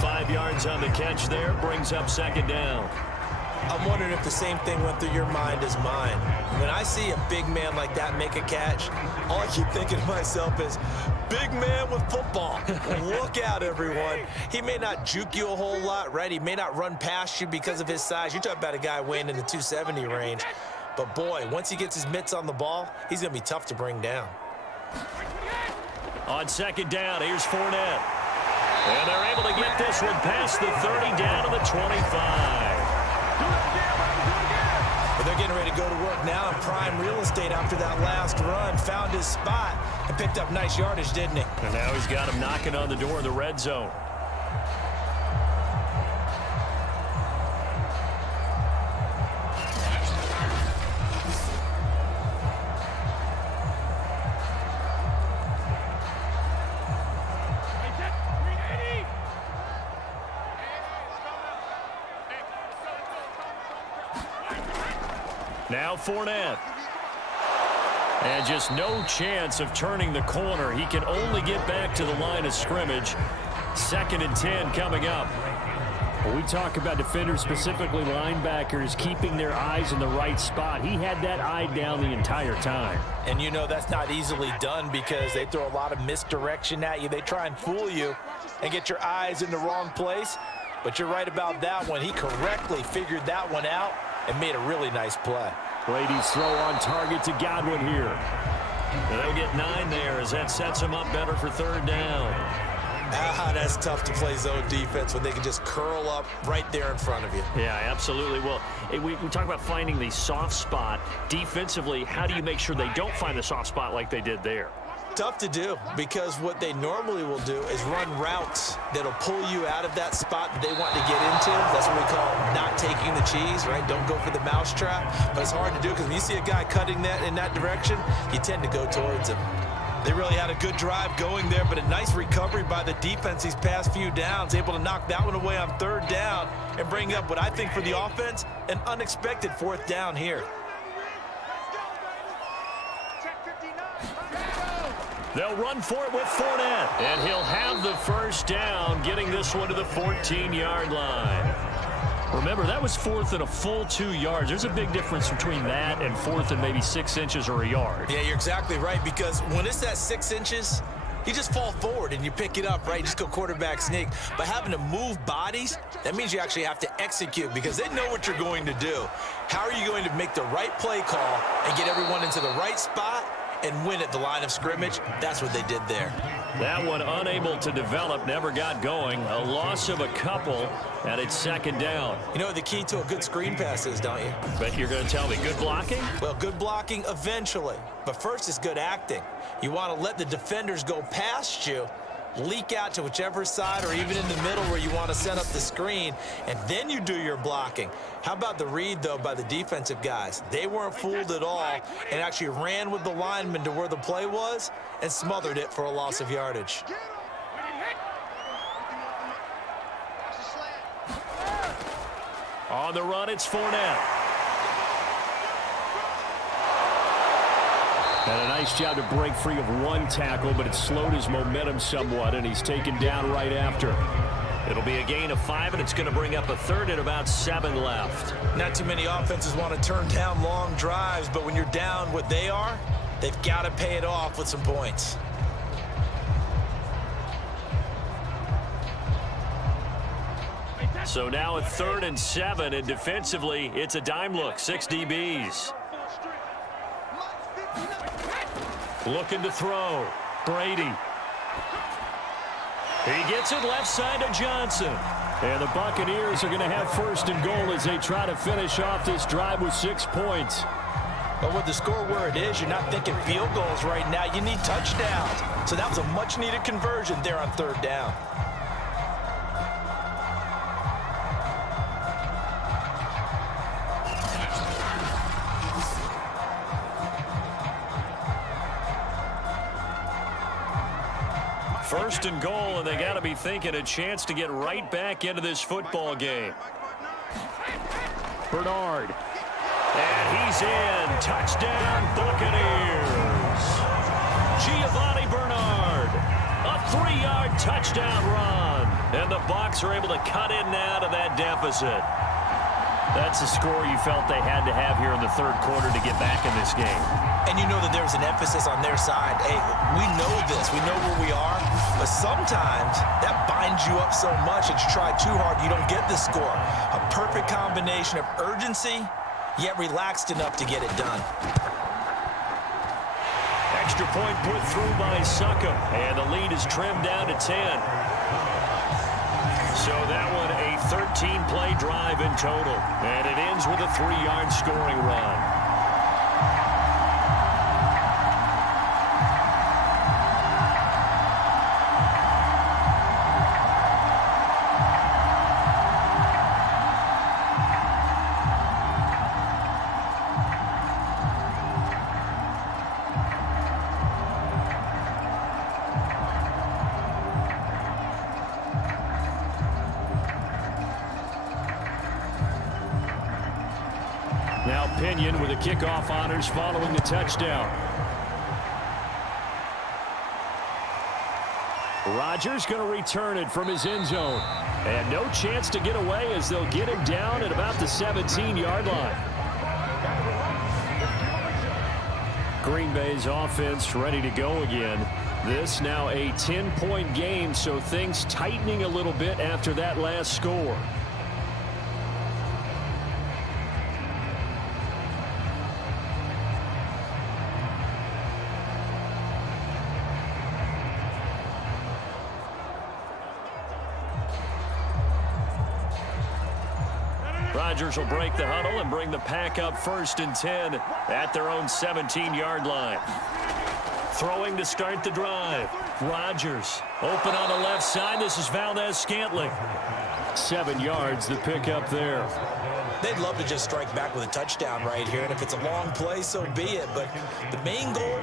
5 yards on the catch there, brings up 2nd down. I'm wondering if the same thing went through your mind as mine. When I see a big man like that make a catch, all I keep thinking to myself is, big man with football. Look out, everyone. He may not juke you a whole lot, right? He may not run past you because of his size. You're talking about a guy weighing in the 270 range. But, boy, once he gets his mitts on the ball, he's going to be tough to bring down. On 2nd down, here's Fournette. And they're able to get this one past the 30 down to the 25. But they're getting ready to go to work now in prime real estate after that last run. Found his spot and picked up nice yardage, didn't he? And now he's got him knocking on the door of the red zone. Now Fournette. And just no chance of turning the corner. He can only get back to the line of scrimmage. 2nd and 10 coming up. When we talk about defenders, specifically linebackers, keeping their eyes in the right spot. He had that eye down the entire time. And you know that's not easily done because they throw a lot of misdirection at you. They try and fool you and get your eyes in the wrong place. But you're right about that one. He correctly figured that one out and made a really nice play. Brady's throw on target to Godwin here. And they'll get 9 there as that sets him up better for 3rd down. That's tough to play zone defense when they can just curl up right there in front of you. Yeah, absolutely. Well, we talk about finding the soft spot. Defensively, how do you make sure they don't find the soft spot like they did there? Tough to do because what they normally will do is run routes that'll pull you out of that spot that they want to get into. That's what we call not taking the cheese, right? Don't go for the mousetrap. But it's hard to do because when you see a guy cutting that in that direction, you tend to go towards him. They really had a good drive going there, but a nice recovery by the defense these past few downs, able to knock that one away on 3rd down and bring up what I think for the offense, an unexpected 4th down here. They'll run for it with Fournette. And he'll have the first down, getting this one to the 14-yard line. Remember, that was 4th and a full 2 yards. There's a big difference between that and 4th and maybe 6 inches or a yard. Yeah, you're exactly right, because when it's that 6 inches, you just fall forward and you pick it up, right? Just go quarterback sneak. But having to move bodies, that means you actually have to execute because they know what you're going to do. How are you going to make the right play call and get everyone into the right spot and win at the line of scrimmage? That's what they did there. That one unable to develop, never got going. A loss of a couple, and it's 2nd down. You know what the key to a good screen pass is, don't you? But you're going to tell me, good blocking? Well, good blocking eventually. But first is good acting. You want to let the defenders go past you, leak out to whichever side or even in the middle where you want to set up the screen, and then you do your blocking. How about the read, though, by the defensive guys? They weren't fooled at all and actually ran with the lineman to where the play was and smothered it for a loss of yardage. On the run, it's Fournette. And a nice job to break free of one tackle, but it slowed his momentum somewhat, and he's taken down right after. It'll be a gain of 5, and it's going to bring up a 3rd and about 7 left. Not too many offenses want to turn down long drives, but when you're down what they are, they've got to pay it off with some points. So now a 3rd and 7, and defensively, it's a dime look, 6 DBs. Looking to throw. Brady. He gets it left side to Johnson. And the Buccaneers are going to have 1st and goal as they try to finish off this drive with 6 points. But with the score where it is, you're not thinking field goals right now. You need touchdowns. So that was a much-needed conversion there on 3rd down. First and goal, and they got to be thinking a chance to get right back into this football game. Bernard. And he's in. Touchdown, Buccaneers. Giovanni Bernard. A 3-yard touchdown run. And the Bucs are able to cut in now to that deficit. That's a score you felt they had to have here in the 3rd quarter to get back in this game. And you know that there's an emphasis on their side. Hey, we know this. We know where we are. But sometimes that binds you up so much that you try too hard, you don't get the score. A perfect combination of urgency, yet relaxed enough to get it done. Extra point put through by Succop. And the lead is trimmed down to 10. So that one a 13-play drive in total. And it ends with a 3-yard scoring run. Now Pinion with the kickoff honors following the touchdown. Rodgers going to return it from his end zone. And no chance to get away as they'll get him down at about the 17-yard line. Green Bay's offense ready to go again. This now a 10-point game, so things tightening a little bit after that last score. Rodgers will break the huddle and bring the pack up 1st and 10 at their own 17-yard line. Throwing to start the drive. Rodgers open on the left side. This is Valdez-Scantling. 7 yards the pick up there. They'd love to just strike back with a touchdown right here, and if it's a long play, so be it. But the main goal,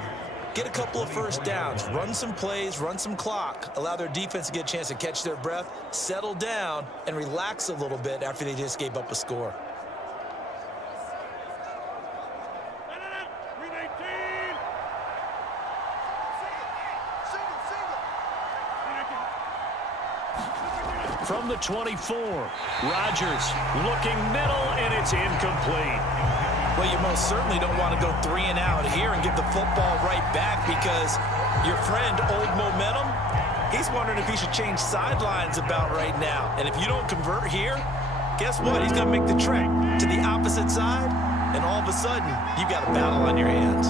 get a couple of 1st downs, run some plays, run some clock, allow their defense to get a chance to catch their breath, settle down, and relax a little bit after they just gave up a score. From the 24, Rodgers looking middle, and it's incomplete. Well, you most certainly don't want to go 3 and out here and give the football right back, because your friend, Old Momentum, he's wondering if he should change sidelines about right now. And if you don't convert here, guess what? He's going to make the trek to the opposite side, and all of a sudden, you've got a battle on your hands.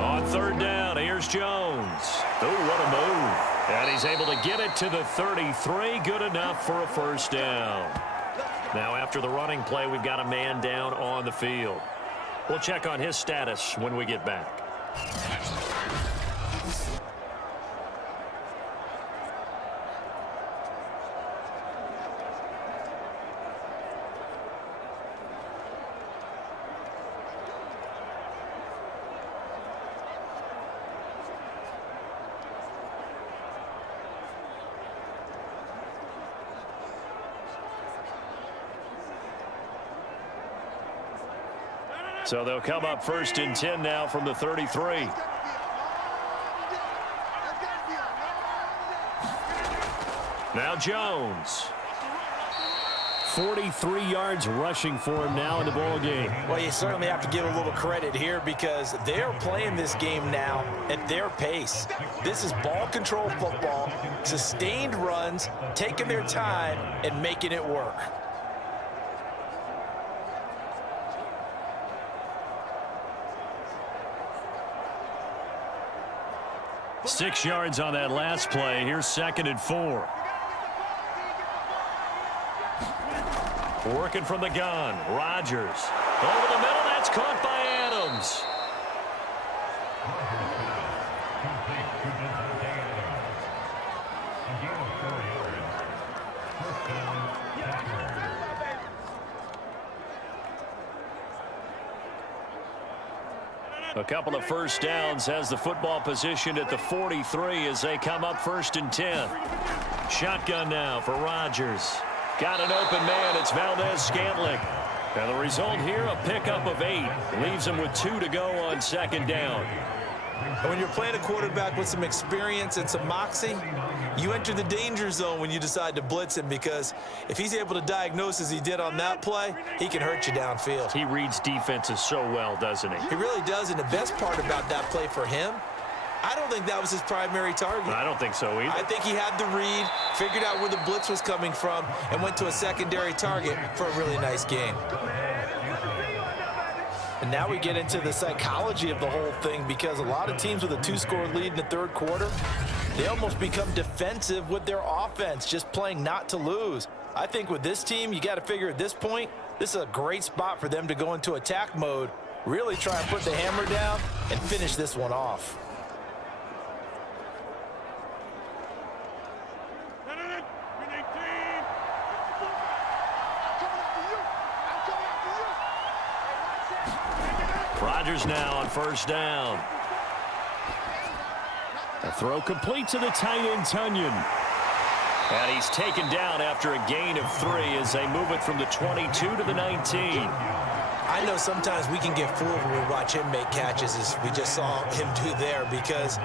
On 3rd down, here's Jones. Oh, what a move. And he's able to get it to the 33. Good enough for a 1st down. Now, after the running play, we've got a man down on the field. We'll check on his status when we get back. So they'll come up 1st and 10 now from the 33. Now Jones. 43 yards rushing for him now in the ball game. Well, you certainly have to give a little credit here because they're playing this game now at their pace. This is ball control football, sustained runs, taking their time, and making it work. 6 yards on that last play. Here's 2nd and 4. Working from the gun. Rodgers. Over the middle. That's caught by Adams. A couple of first downs, has the football positioned at the 43 as they come up 1st and 10. Shotgun now for Rodgers. Got an open man. It's Valdez-Scantling. And the result here, a pickup of 8. Leaves him with 2 to go on 2nd down. When you're playing a quarterback with some experience and some moxie, you enter the danger zone when you decide to blitz him, because if he's able to diagnose as he did on that play, he can hurt you downfield. He reads defenses so well, doesn't he? He really does, and the best part about that play for him, I don't think that was his primary target. I don't think so either. I think he had the read, figured out where the blitz was coming from, and went to a secondary target for a really nice gain. And now we get into the psychology of the whole thing, because a lot of teams with a 2-score lead in the 3rd quarter, they almost become defensive with their offense, just playing not to lose. I think with this team, you got to figure at this point, this is a great spot for them to go into attack mode, really try and put the hammer down and finish this one off. Rodgers now on 1st down. A throw complete to the tight end, Tunyon. And he's taken down after a gain of 3 as they move it from the 22 to the 19. I know sometimes we can get fooled when we watch him make catches, as we just saw him do there, because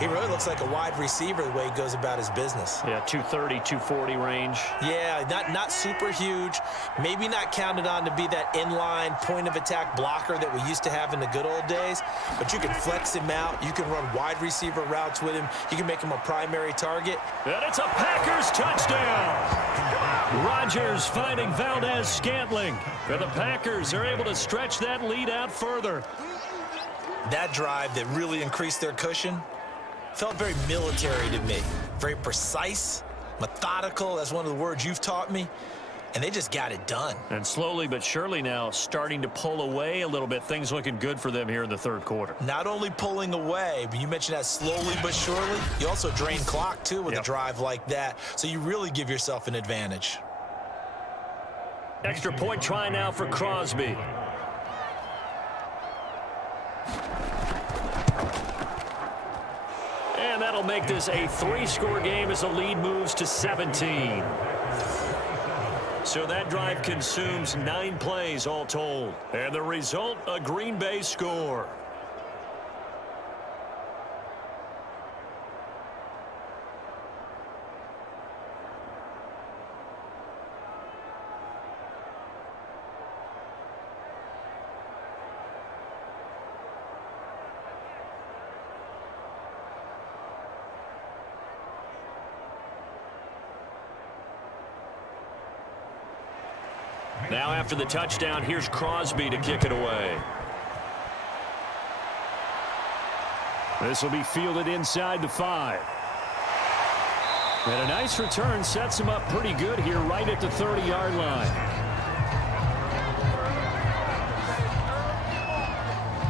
he really looks like a wide receiver the way he goes about his business. Yeah, 230, 240 range. Yeah, not super huge, maybe not counted on to be that inline point-of-attack blocker that we used to have in the good old days, but you can flex him out, you can run wide receiver routes with him, you can make him a primary target. And it's a Packers touchdown! Rodgers finding Valdez-Scantling. And the Packers are able to stretch that lead out further. That drive that really increased their cushion felt very military to me. Very precise, methodical. That's one of the words you've taught me. And they just got it done. And slowly but surely now starting to pull away a little bit. Things looking good for them here in the 3rd quarter. Not only pulling away, but you mentioned that slowly but surely. You also drain clock, too, with a drive like that. So you really give yourself an advantage. Extra point try now for Crosby. And that'll make this a 3-score game as the lead moves to 17. So that drive consumes 9 plays all told. And the result, a Green Bay score. Now after the touchdown, here's Crosby to kick it away. This will be fielded inside the 5. And a nice return sets him up pretty good here right at the 30-yard line.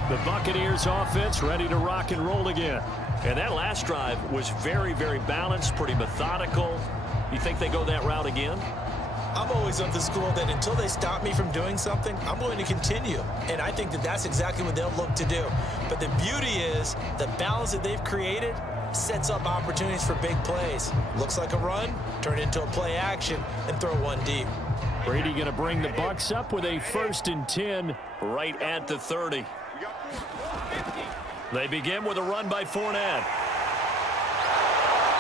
The Buccaneers offense ready to rock and roll again. And that last drive was very, very balanced, pretty methodical. You think they go that route again? I'm always of the school that until they stop me from doing something, I'm going to continue. And I think that that's exactly what they'll look to do. But the beauty is the balance that they've created sets up opportunities for big plays. Looks like a run, turn it into a play action, and throw one deep. Brady going to bring the Bucs up with a 1st and 10 right at the 30. They begin with a run by Fournette.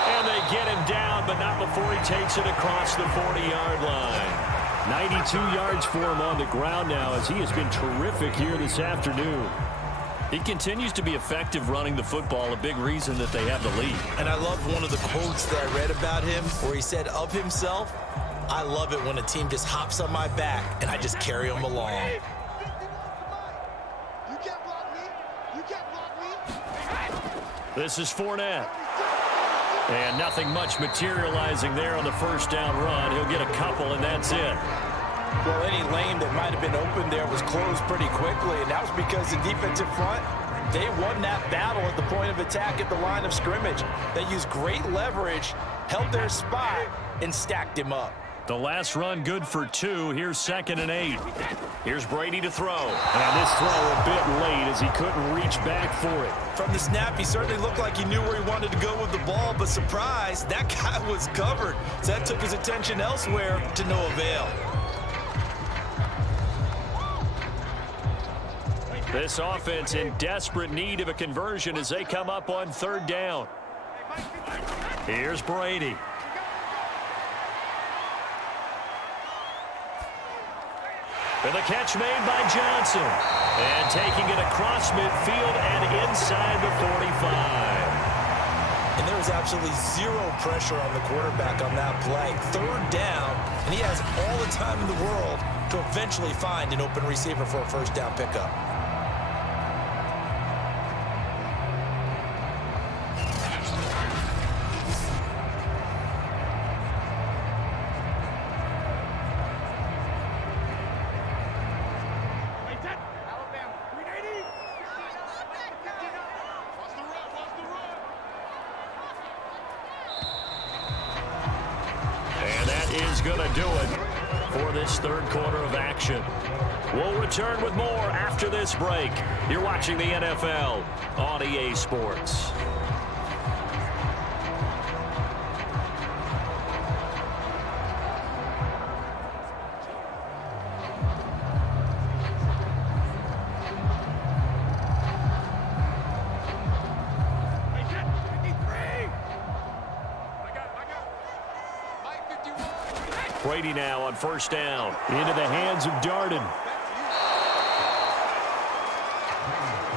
And they get him down, but not before he takes it across the 40-yard line. 92 yards for him on the ground now as he has been terrific here this afternoon. He continues to be effective running the football, a big reason that they have the lead. And I love one of the quotes that I read about him where he said of himself, "I love it when a team just hops on my back and I just carry them along." This is Fournette. And nothing much materializing there on the first down run. He'll get a couple, and that's it. Well, any lane that might have been open there was closed pretty quickly, and that was because the defensive front, they won that battle at the point of attack at the line of scrimmage. They used great leverage, held their spot, and stacked him up. The last run good for 2. Here's 2nd and 8. Here's Brady to throw. And this throw a bit late as he couldn't reach back for it. From the snap, he certainly looked like he knew where he wanted to go with the ball, but surprise, that guy was covered. So that took his attention elsewhere to no avail. This offense in desperate need of a conversion as they come up on 3rd down. Here's Brady. And the catch made by Johnson. And taking it across midfield and inside the 45. And there was absolutely zero pressure on the quarterback on that play. 3rd down, and he has all the time in the world to eventually find an open receiver for a first down pickup. Going to do it for this 3rd quarter of action. We'll return with more after this break. You're watching the NFL on EA Sports. Brady now on 1st down. Into the hands of Darden.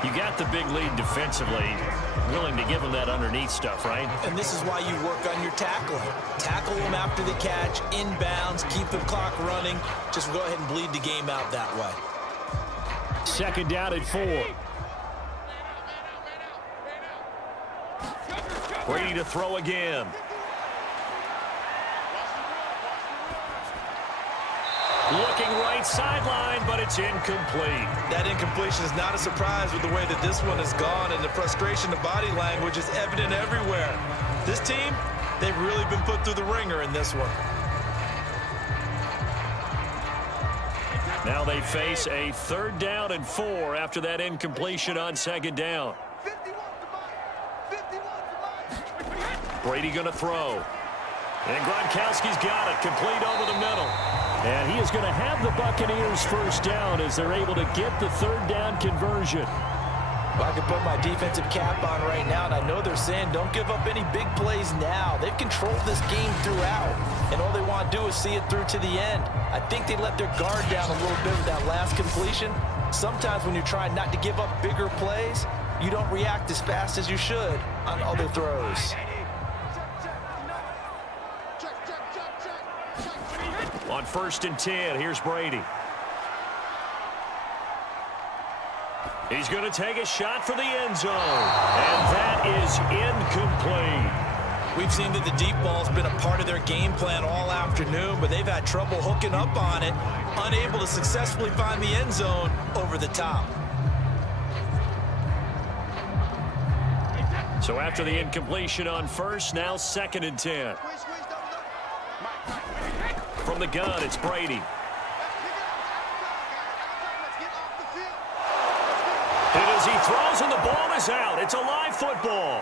You got the big lead defensively. Willing to give him that underneath stuff, right? And this is why you work on your tackling. Tackle them after the catch, inbounds, keep the clock running. Just go ahead and bleed the game out that way. 2nd down at 4. Brady to throw again. Looking right sideline, but it's incomplete. That incompletion is not a surprise with the way that this one has gone, and the frustration of body language is evident everywhere. This team, they've really been put through the ringer in this one. Now they face a 3rd down and 4 after that incompletion on 2nd down. Brady going to throw. And Gronkowski's got it, complete over the middle. And he is going to have the Buccaneers first down as they're able to get the 3rd down conversion. Well, I can put my defensive cap on right now, and I know they're saying don't give up any big plays now. They've controlled this game throughout, and all they want to do is see it through to the end. I think they let their guard down a little bit with that last completion. Sometimes when you're trying not to give up bigger plays, you don't react as fast as you should on other throws. On 1st and 10, here's Brady. He's going to take a shot for the end zone. And that is incomplete. We've seen that the deep ball's been a part of their game plan all afternoon, but they've had trouble hooking up on it, unable to successfully find the end zone over the top. So after the incompletion on 1st, now 2nd and 10. From the gun, it's Brady. And as he throws and the ball is out, it's a live football.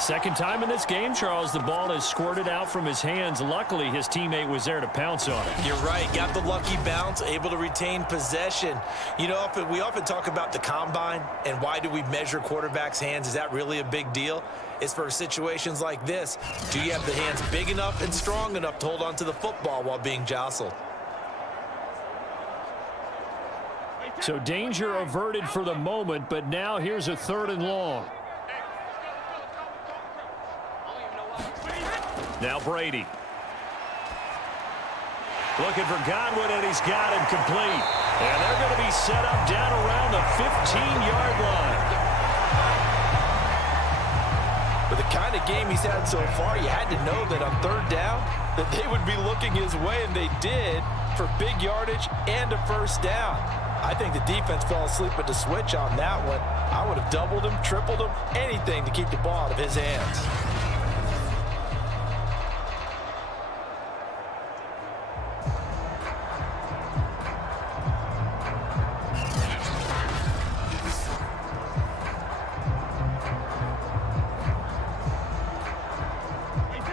Second time in this game, Charles, the ball has squirted out from his hands. Luckily, his teammate was there to pounce on it. You're right. Got the lucky bounce, able to retain possession. You know, we often talk about the combine and why do we measure quarterbacks' hands. Is that really a big deal? It's for situations like this. Do you have the hands big enough and strong enough to hold on to the football while being jostled? So danger averted for the moment, but now here's a 3rd and long. Now Brady. Looking for Godwin, and he's got him complete. And they're going to be set up down around the 15-yard line. With the kind of game he's had so far, you had to know that on 3rd down that they would be looking his way, and they did, for big yardage and a 1st down. I think the defense fell asleep at the switch on that one. I would have doubled him, tripled him, anything to keep the ball out of his hands.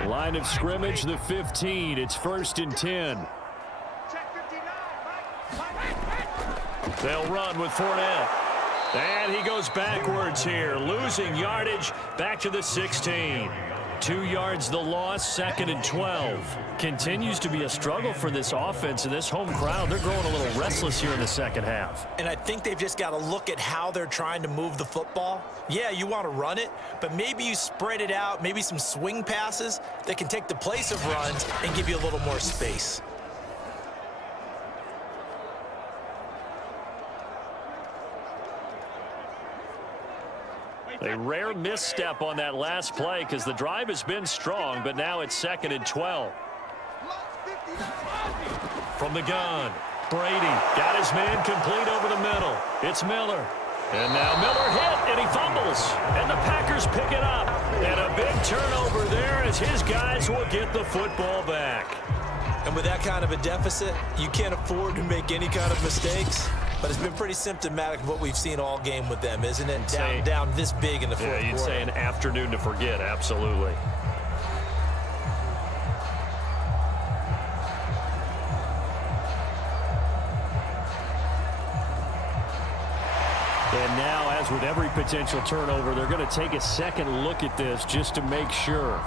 Line of scrimmage, the 15. It's 1st and 10. They'll run with Fournette. And he goes backwards here, losing yardage back to the 16. 2 yards the loss, 2nd and 12. Continues to be a struggle for this offense and this home crowd. They're growing a little restless here in the second half. And I think they've just got to look at how they're trying to move the football. Yeah, you want to run it, but maybe you spread it out, maybe some swing passes that can take the place of runs and give you a little more space. A rare misstep on that last play because the drive has been strong, but now it's 2nd and 12. From the gun, Brady got his man complete over the middle. It's Miller. And now Miller hit, and he fumbles. And the Packers pick it up. And a big turnover there as his guys will get the football back. And with that kind of a deficit, you can't afford to make any kind of mistakes. But it's been pretty symptomatic of what we've seen all game with them, isn't it? Down this big in the fourth quarter. Yeah, you'd say an afternoon to forget, absolutely. And now, as with every potential turnover, they're going to take a second look at this just to make sure.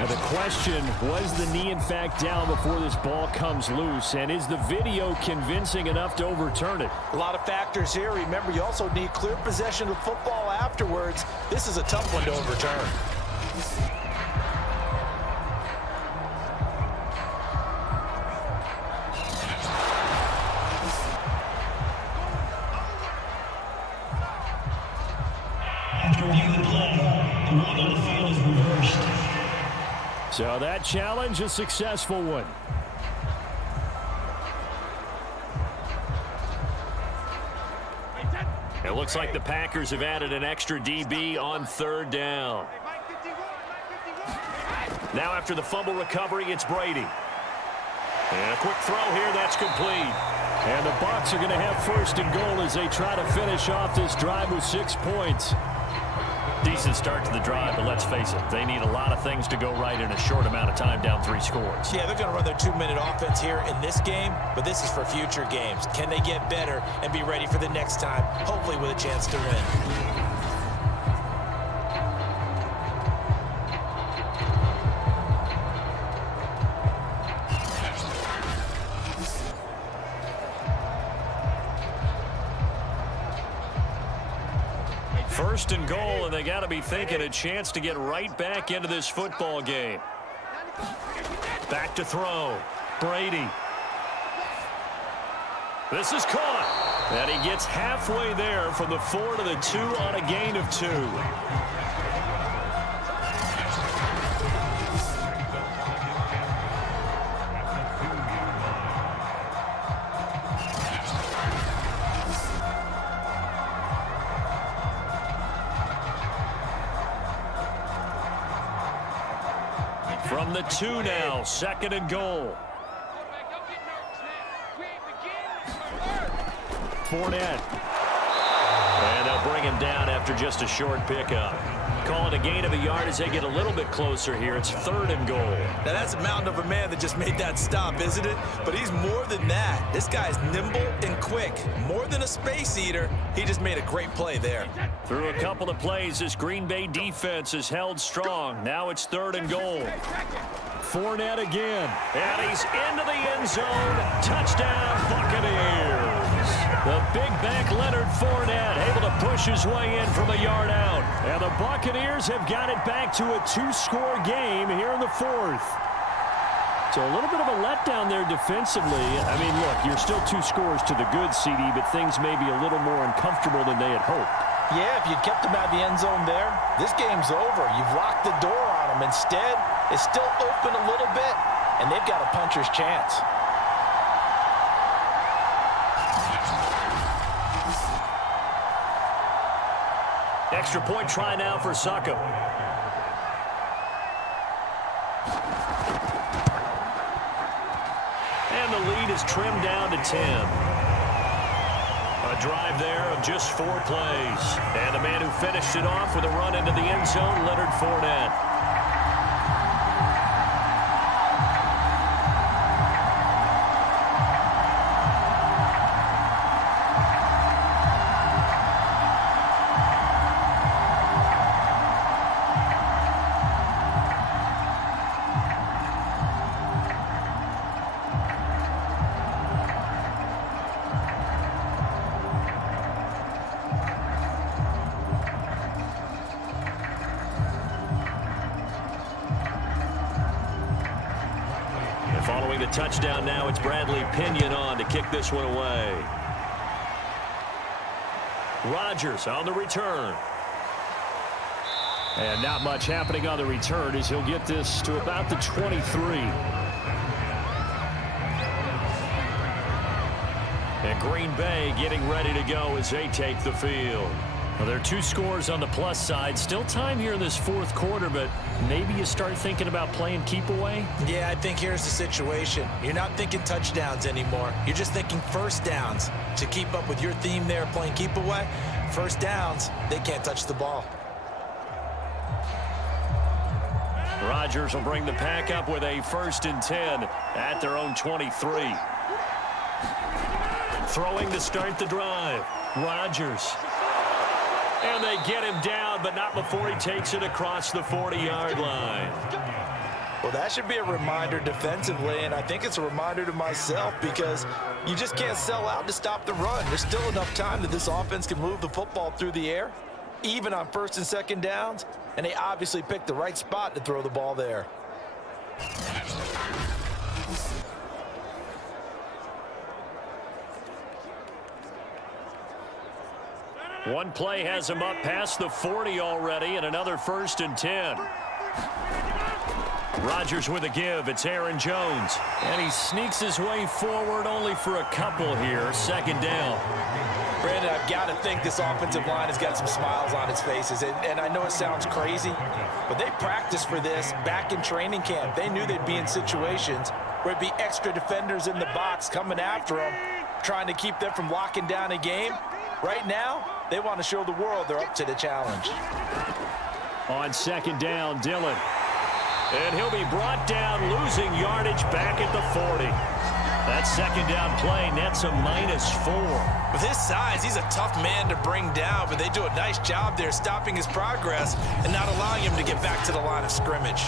Now the question, was the knee in fact down before this ball comes loose? And is the video convincing enough to overturn it? A lot of factors here. Remember, you also need clear possession of football afterwards. This is a tough one to overturn. After reviewing the play, the ruling on the field is reversed. So that challenge, a successful one. It looks like the Packers have added an extra DB on 3rd down. Now after the fumble recovery, it's Brady. And a quick throw here, that's complete. And the Bucs are going to have 1st and goal as they try to finish off this drive with 6 points. Decent start to the drive, but let's face it, they need a lot of things to go right in a short amount of time, down 3 scores. Yeah, they're going to run their 2-minute offense here in this game, but this is for future games. Can they get better and be ready for the next time, hopefully with a chance to win? First and goal, and they got to be thinking a chance to get right back into this football game. Back to throw. Brady. This is caught. And he gets halfway there from the 4 to the 2 on a gain of 2. From the 2 now, 2nd and goal. Fournette. And they'll bring him down after just a short pickup. Call it a gain of a yard as they get a little bit closer here. It's 3rd and goal. Now, that's a mountain of a man that just made that stop, isn't it? But he's more than that. This guy's nimble and quick. More than a space eater. He just made a great play there. Through a couple of plays, this Green Bay defense is held strong. Now it's 3rd and goal. Fournette again. And he's into the end zone. Touchdown, Buccaneers. The big back Leonard Fournette able to push his way in from a yard out. And the Buccaneers have got it back to a 2-score game here in the 4th. So a little bit of a letdown there defensively. I mean, look, you're still 2 scores to the good, CD, but things may be a little more uncomfortable than they had hoped. Yeah, if you'd kept him out of the end zone there, this game's over. You've locked the door on him. Instead, it's still open a little bit, and they've got a puncher's chance. Extra point try now for Succop. And the lead is trimmed down to 10. A drive there of just 4 plays. And the man who finished it off with a run into the end zone, Leonard Fournette. Following the touchdown now, it's Bradley Pinion on to kick this one away. Rodgers on the return. And not much happening on the return as he'll get this to about the 23. And Green Bay getting ready to go as they take the field. Well, there are 2 scores on the plus side. Still time here in this 4th quarter, but maybe you start thinking about playing keep away? Yeah, I think here's the situation. You're not thinking touchdowns anymore. You're just thinking first downs. To keep up with your theme there, playing keep away, first downs, they can't touch the ball. Rodgers will bring the pack up with a 1st and 10 at their own 23. Throwing to start the drive. Rodgers. And they get him down, but not before he takes it across the 40-yard line. Well, that should be a reminder defensively, and I think it's a reminder to myself because you just can't sell out to stop the run. There's still enough time that this offense can move the football through the air, even on 1st and 2nd downs, and they obviously picked the right spot to throw the ball there. One play has him up past the 40 already, and another 1st and 10. Rodgers with a give. It's Aaron Jones. And he sneaks his way forward only for a couple here. 2nd down. Brandon, I've got to think this offensive line has got some smiles on its faces. And I know it sounds crazy, but they practiced for this back in training camp. They knew they'd be in situations where it'd be extra defenders in the box coming after them, trying to keep them from locking down a game. Right now, they want to show the world they're up to the challenge. On 2nd down, Dillon. And he'll be brought down, losing yardage back at the 40. That 2nd down play nets a -4. With his size, he's a tough man to bring down, but they do a nice job there stopping his progress and not allowing him to get back to the line of scrimmage.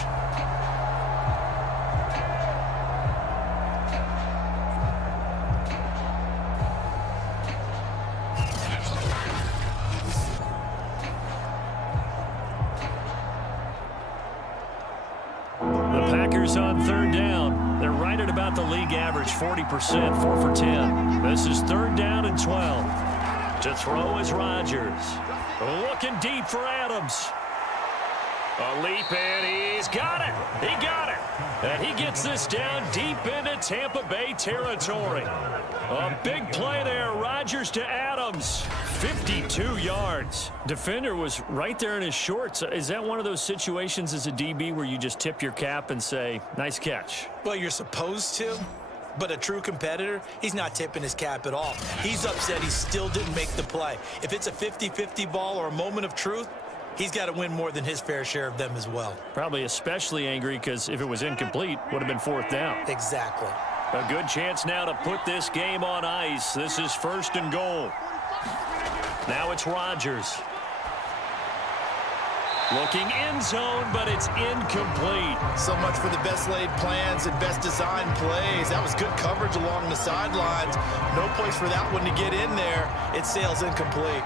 On 3rd down. They're right at about the league average, 40%, 4 for 10. This is 3rd down and 12. To throw is Rodgers. Looking deep for Adams. A leap, and he's got it. He got it. And he gets this down deep into Tampa Bay territory. A big play there. Rodgers to Adams. 52 yards. Defender was right there in his shorts. Is that one of those situations as a DB where you just tip your cap and say, nice catch? Well, you're supposed to. But a true competitor, he's not tipping his cap at all. He's upset he still didn't make the play. If it's a 50-50 ball or a moment of truth, he's got to win more than his fair share of them as well. Probably especially angry because if it was incomplete, would have been fourth down. Exactly. A good chance now to put this game on ice. This is 1st and goal. Now it's Rodgers. Looking end zone, but it's incomplete. So much for the best laid plans and best designed plays. That was good coverage along the sidelines. No place for that one to get in there. It sails incomplete.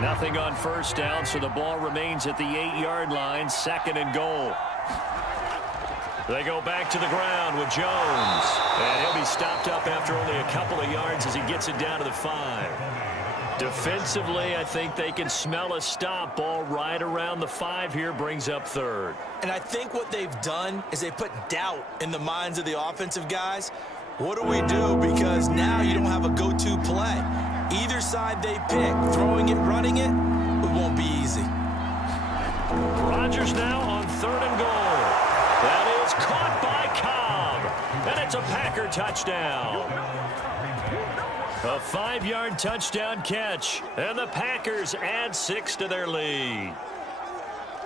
Nothing on 1st down, so the ball remains at the 8-yard line. 2nd and goal. They go back to the ground with Jones. And he'll be stopped up after only a couple of yards as he gets it down to the 5. Defensively, I think they can smell a stop. Ball right around the 5 here, brings up 3rd. And I think what they've done is they put doubt in the minds of the offensive guys. What do we do? Because now you don't have a go-to play. Either side they pick, throwing it, running it, it won't be easy. Rodgers now on 3rd and goal. That is caught by Cobb. And it's a Packer touchdown. A 5-yard touchdown catch. And the Packers add 6 to their lead.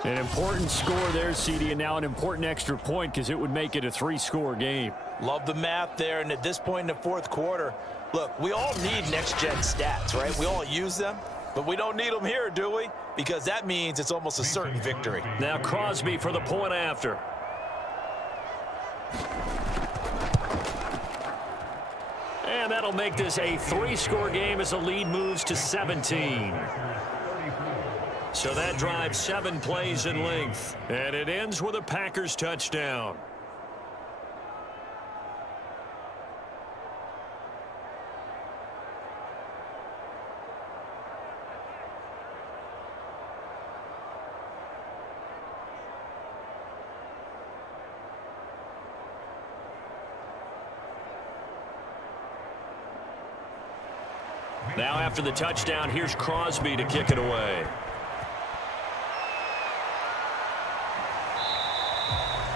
An important score there, CD, and now an important extra point because it would make it a 3-score game. Love the math there, and at this point in the 4th quarter, look, we all need next-gen stats, right? We all use them, but we don't need them here, do we? Because that means it's almost a certain victory. Now Crosby for the point after. And that'll make this a 3-score game as the lead moves to 17. So that drives 7 plays in length. And it ends with a Packers touchdown. Now after the touchdown, here's Crosby to kick it away.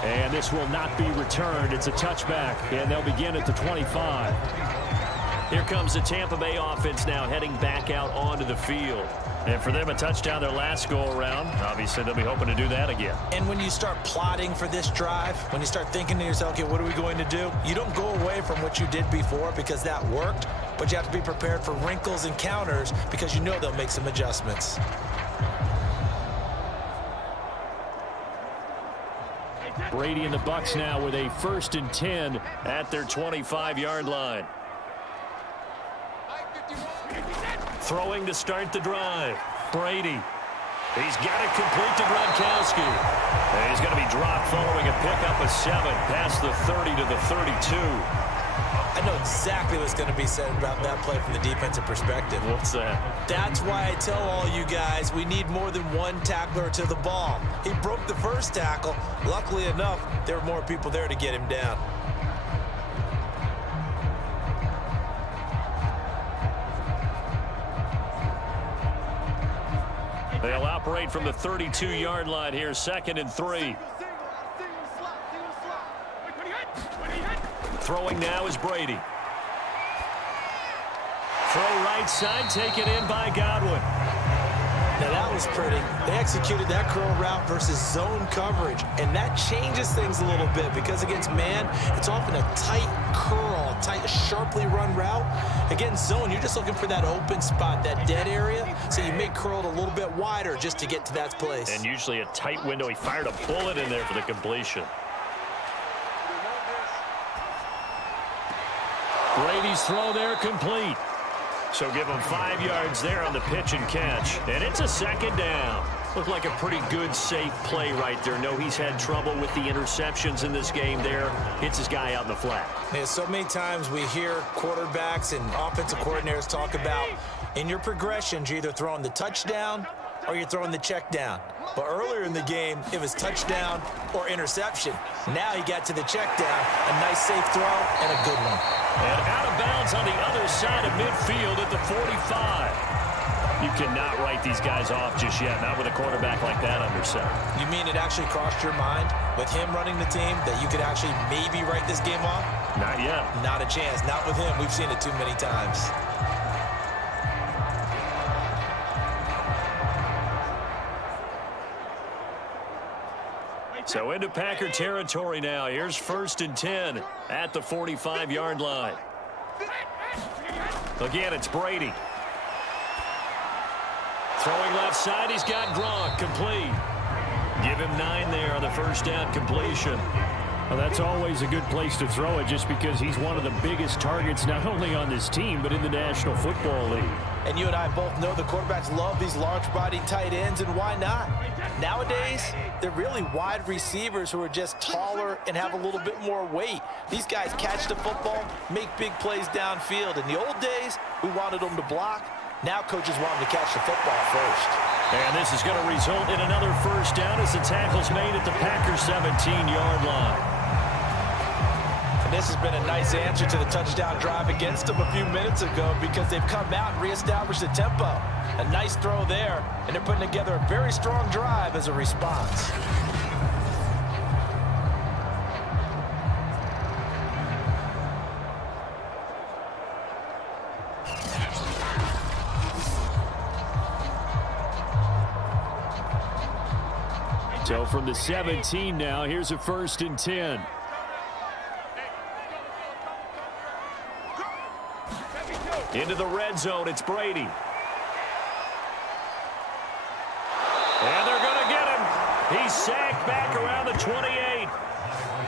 And this will not be returned. It's a touchback, and they'll begin at the 25. Here comes the Tampa Bay offense now heading back out onto the field. And for them, a touchdown their last go-around. Obviously, they'll be hoping to do that again. And when you start plotting for this drive, when you start thinking to yourself, okay, what are we going to do? You don't go away from what you did before because that worked, but you have to be prepared for wrinkles and counters because you know they'll make some adjustments. Brady and the Bucs now with a 1st and 10 at their 25-yard line. Throwing to start the drive. Brady. He's got it complete to Gronkowski. And he's going to be dropped following a pickup of 7 past the 30 to the 32. I know exactly what's going to be said about that play from the defensive perspective. What's that? That's why I tell all you guys we need more than one tackler to the ball. He broke the first tackle. Luckily enough, there were more people there to get him down. They'll operate from the 32-yard line here, 2nd and 3. Throwing now is Brady. Throw right side, taken in by Godwin. Now that was pretty. They executed that curl route versus zone coverage, and that changes things a little bit because against man, it's often a tight curl, tight, sharply run route. Against zone, you're just looking for that open spot, that dead area, so you make curl it a little bit wider just to get to that place. And usually a tight window. He fired a bullet in there for the completion. Brady's throw there complete. So give him 5 yards there on the pitch and catch. And it's a 2nd down. Looked like a pretty good, safe play right there. No, he's had trouble with the interceptions in this game there. Hits his guy out in the flat. Yeah, so many times we hear quarterbacks and offensive coordinators talk about in your progressions, you're either throwing the touchdown or you're throwing the check down. But earlier in the game, it was touchdown or interception. Now he got to the check down, a nice safe throw and a good one. And out of bounds on the other side of midfield at the 45. You cannot write these guys off just yet, not with a quarterback like that under center. You mean it actually crossed your mind with him running the team that you could actually maybe write this game off? Not yet. Not a chance. Not with him. We've seen it too many times. So into Packer territory now. Here's 1st and 10 at the 45-yard line. Again, it's Brady. Throwing left side, he's got Gronk, complete. Give him 9 there on the first down completion. Well, that's always a good place to throw it just because he's one of the biggest targets not only on this team but in the National Football League. And you and I both know the quarterbacks love these large-bodied tight ends, and why not? Nowadays, they're really wide receivers who are just taller and have a little bit more weight. These guys catch the football, make big plays downfield. In the old days, we wanted them to block. Now coaches want them to catch the football first. And this is going to result in another first down as the tackle's made at the Packers' 17-yard line. And this has been a nice answer to the touchdown drive against them a few minutes ago because they've come out and reestablished the tempo. A nice throw there, and they're putting together a very strong drive as a response. So from the 17 now, here's a 1st and 10. Into the red zone, it's Brady. And they're going to get him. He's sacked back around the 28.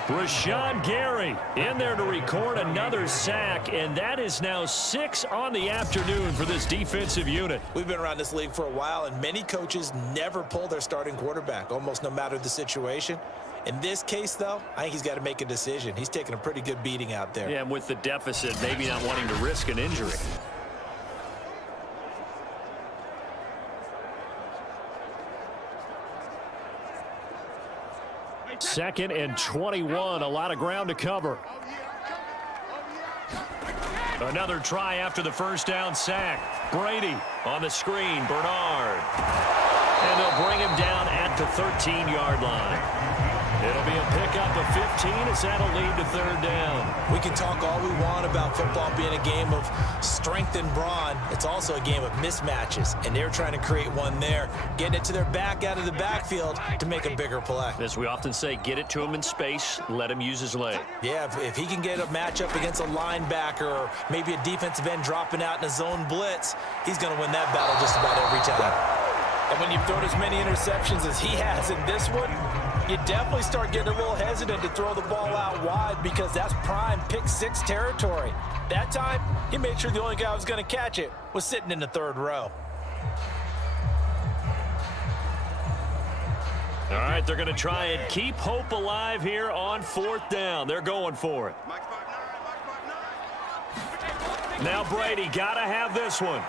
Rashawn Gary in there to record another sack, and that is now 6 on the afternoon for this defensive unit. We've been around this league for a while, and many coaches never pull their starting quarterback, almost no matter the situation. In this case, though, I think he's got to make a decision. He's taking a pretty good beating out there. Yeah, and with the deficit, maybe not wanting to risk an injury. Second and 21, a lot of ground to cover. Another try after the first down sack. Brady on the screen, Bernard. And they'll bring him down at the 13-yard line. It'll be a pickup of 15 as that'll lead to 3rd down. We can talk all we want about football being a game of strength and brawn. It's also a game of mismatches, and they're trying to create one there, getting it to their back out of the backfield to make a bigger play. As we often say, get it to him in space, let him use his leg. Yeah, if he can get a matchup against a linebacker or maybe a defensive end dropping out in a zone blitz, he's going to win that battle just about every time. And when you've thrown as many interceptions as he has in this one, you definitely start getting a little hesitant to throw the ball out wide because that's prime pick-6 territory. That time, he made sure the only guy who was going to catch it was sitting in the 3rd row. All right, they're going to try and keep hope alive here on 4th down. They're going for it. Now Brady got to have this one.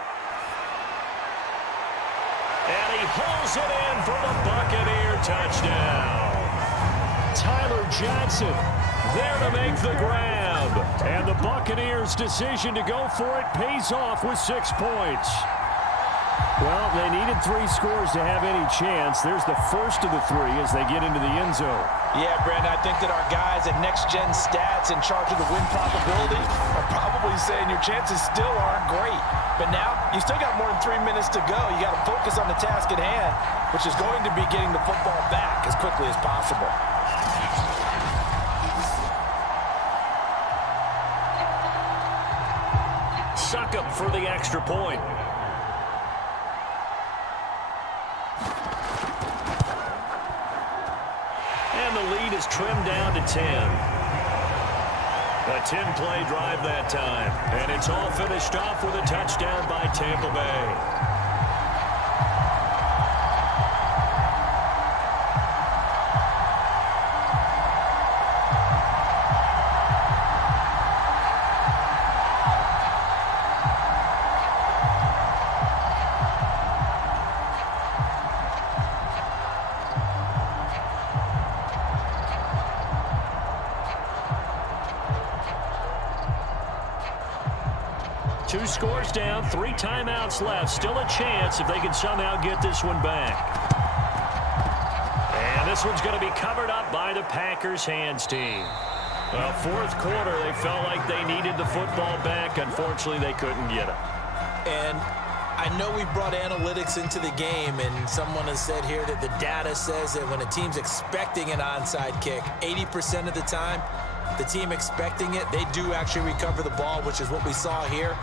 And he pulls it in for the Buccaneer touchdown. Tyler Johnson there to make the grab. And the Buccaneers' decision to go for it pays off with 6 points. Well, they needed 3 scores to have any chance. There's the first of the 3 as they get into the end zone. Yeah, Brandon, I think that our guys at Next Gen Stats in charge of the win probability are probably saying your chances still aren't great. But now, you still got more than 3 minutes to go. You got to focus on the task at hand, which is going to be getting the football back as quickly as possible. Suck up for the extra point. And the lead is trimmed down to 10. A 10-play drive that time. And it's all finished off with a touchdown by Tampa Bay. 2 scores down, 3 timeouts left. Still a chance if they can somehow get this one back. And this one's going to be covered up by the Packers hands team. Well, 4th quarter, they felt like they needed the football back. Unfortunately, they couldn't get it. And I know we brought analytics into the game, and someone has said here that the data says that when a team's expecting an onside kick, 80% of the time, the team expecting it, they do actually recover the ball, which is what we saw here.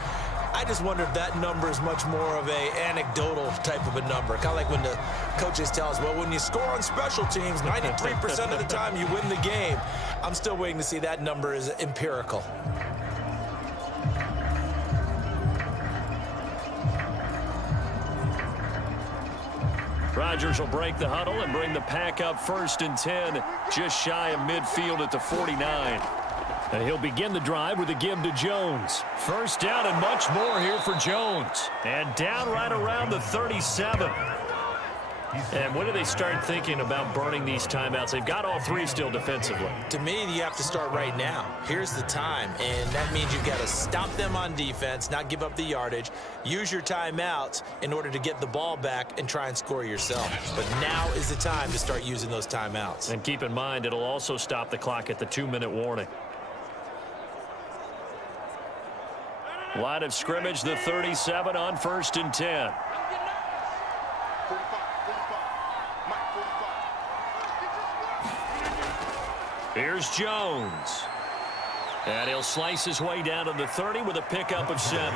I just wonder if that number is much more of a anecdotal type of a number. Kind of like when the coaches tell us, well, when you score on special teams, 93% of the time you win the game. I'm still waiting to see that number is empirical. Rodgers will break the huddle and bring the Pack up 1st and 10, just shy of midfield at the 49. And he'll begin the drive with a give to Jones. 1st down and much more here for Jones. And down right around the 37. And when do they start thinking about burning these timeouts? They've got all 3 still defensively. To me, you have to start right now. Here's the time, and that means you've got to stop them on defense, not give up the yardage, use your timeouts in order to get the ball back and try and score yourself. But now is the time to start using those timeouts. And keep in mind, it'll also stop the clock at the 2-minute warning. Line of scrimmage, the 37 on 1st and 10. Here's Jones. And he'll slice his way down to the 30 with a pickup of 7.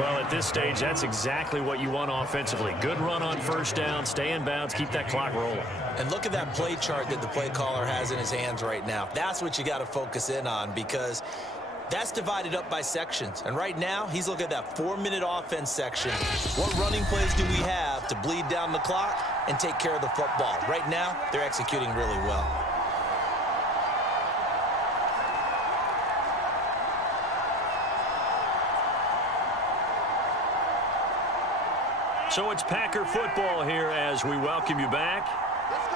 Well, at this stage, that's exactly what you want offensively. Good run on 1st down, stay in bounds, keep that clock rolling. And look at that play chart that the play caller has in his hands right now. That's what you got to focus in on, because that's divided up by sections. And right now, he's looking at that 4-minute offense section. What running plays do we have to bleed down the clock and take care of the football? Right now, they're executing really well. So it's Packer football here as we welcome you back.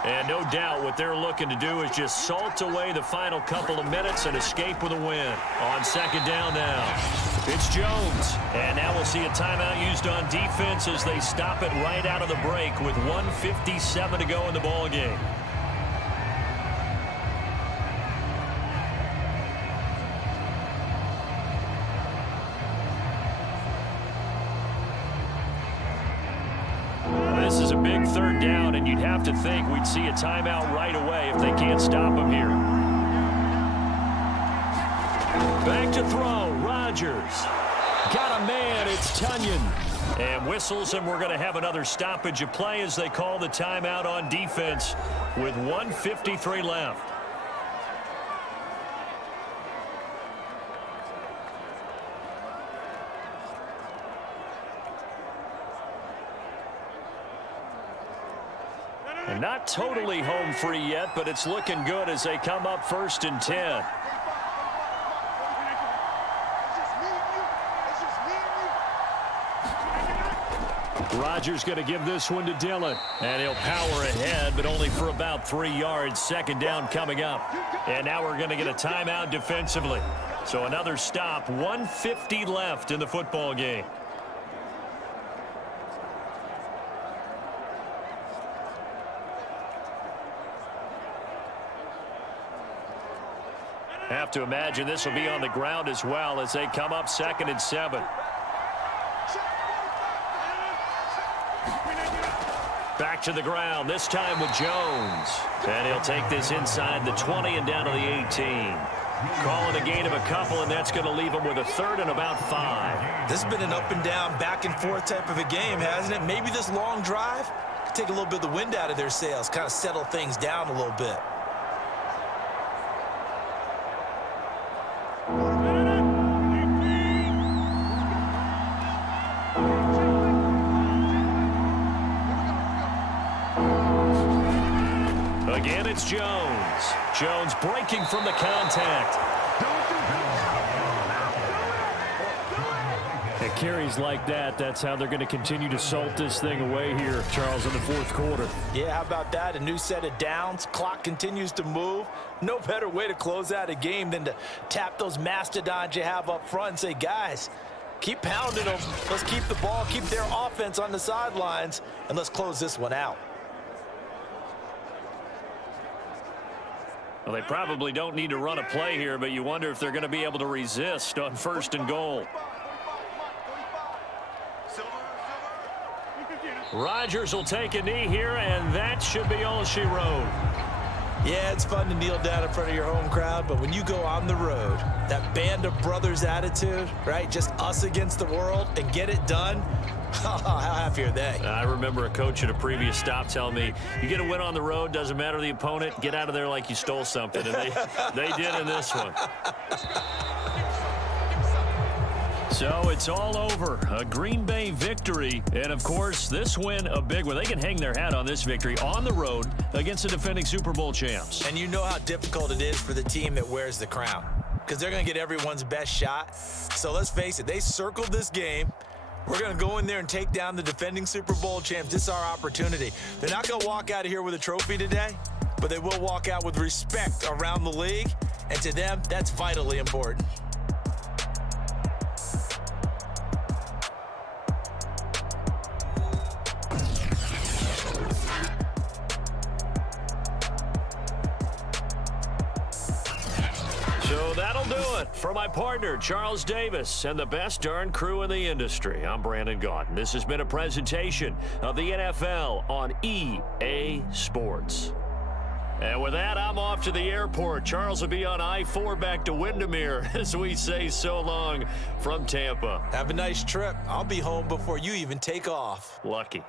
And no doubt what they're looking to do is just salt away the final couple of minutes and escape with a win. On 2nd down now, it's Jones. And now we'll see a timeout used on defense as they stop it right out of the break with 1:57 to go in the ball game. This is a big 3rd down, and you'd have to think we'd see a timeout right away if they can't stop him here. Back to throw, Rodgers. Got a man, it's Tunyon. And whistles, and we're going to have another stoppage of play as they call the timeout on defense with 1:53 left. Not totally home free yet, but it's looking good as they come up 1st and 10. Rodgers going to give this one to Dillon. And he'll power ahead, but only for about 3 yards. 2nd down coming up. And now we're going to get a timeout defensively. So another stop. 1:50 left in the football game. Have to imagine this will be on the ground as well as they come up 2nd and 7. Back to the ground, this time with Jones. And he'll take this inside the 20 and down to the 18. Calling a gain of a couple, and that's going to leave him with a 3rd and about 5. This has been an up and down, back and forth type of a game, hasn't it? Maybe this long drive could take a little bit of the wind out of their sails, kind of settle things down a little bit. Again, it's Jones. Jones breaking from the contact. It carries like that. That's how they're going to continue to salt this thing away here, Charles, in the 4th quarter. Yeah, how about that? A new set of downs. Clock continues to move. No better way to close out a game than to tap those mastodons you have up front and say, guys, Keep pounding them. Let's keep the ball, keep their offense on the sidelines, and let's close this one out. Well, they probably don't need to run a play here, but you wonder if they're going to be able to resist on 1st and goal. Rodgers will take a knee here, and that should be all she wrote. Yeah, it's fun to kneel down in front of your home crowd, but when you go on the road, that band of brothers attitude, right, just us against the world, and get it done, how happy are they? I remember a coach at a previous stop telling me, you get a win on the road, doesn't matter the opponent, get out of there like you stole something, and they did in this one. So it's all over. A Green Bay victory. And, of course, this win a big one. They can hang their hat on this victory on the road against the defending Super Bowl champs. And you know how difficult it is for the team that wears the crown, because they're going to get everyone's best shot. So let's face it, they circled this game. We're going to go in there and take down the defending Super Bowl champs. This is our opportunity. They're not going to walk out of here with a trophy today, but they will walk out with respect around the league. And to them, that's vitally important. So that'll do it for my partner, Charles Davis, and the best darn crew in the industry. I'm Brandon Gaudin. This has been a presentation of the NFL on EA Sports. And with that, I'm off to the airport. Charles will be on I-4 back to Windermere as we say so long from Tampa. Have a nice trip. I'll be home before you even take off. Lucky.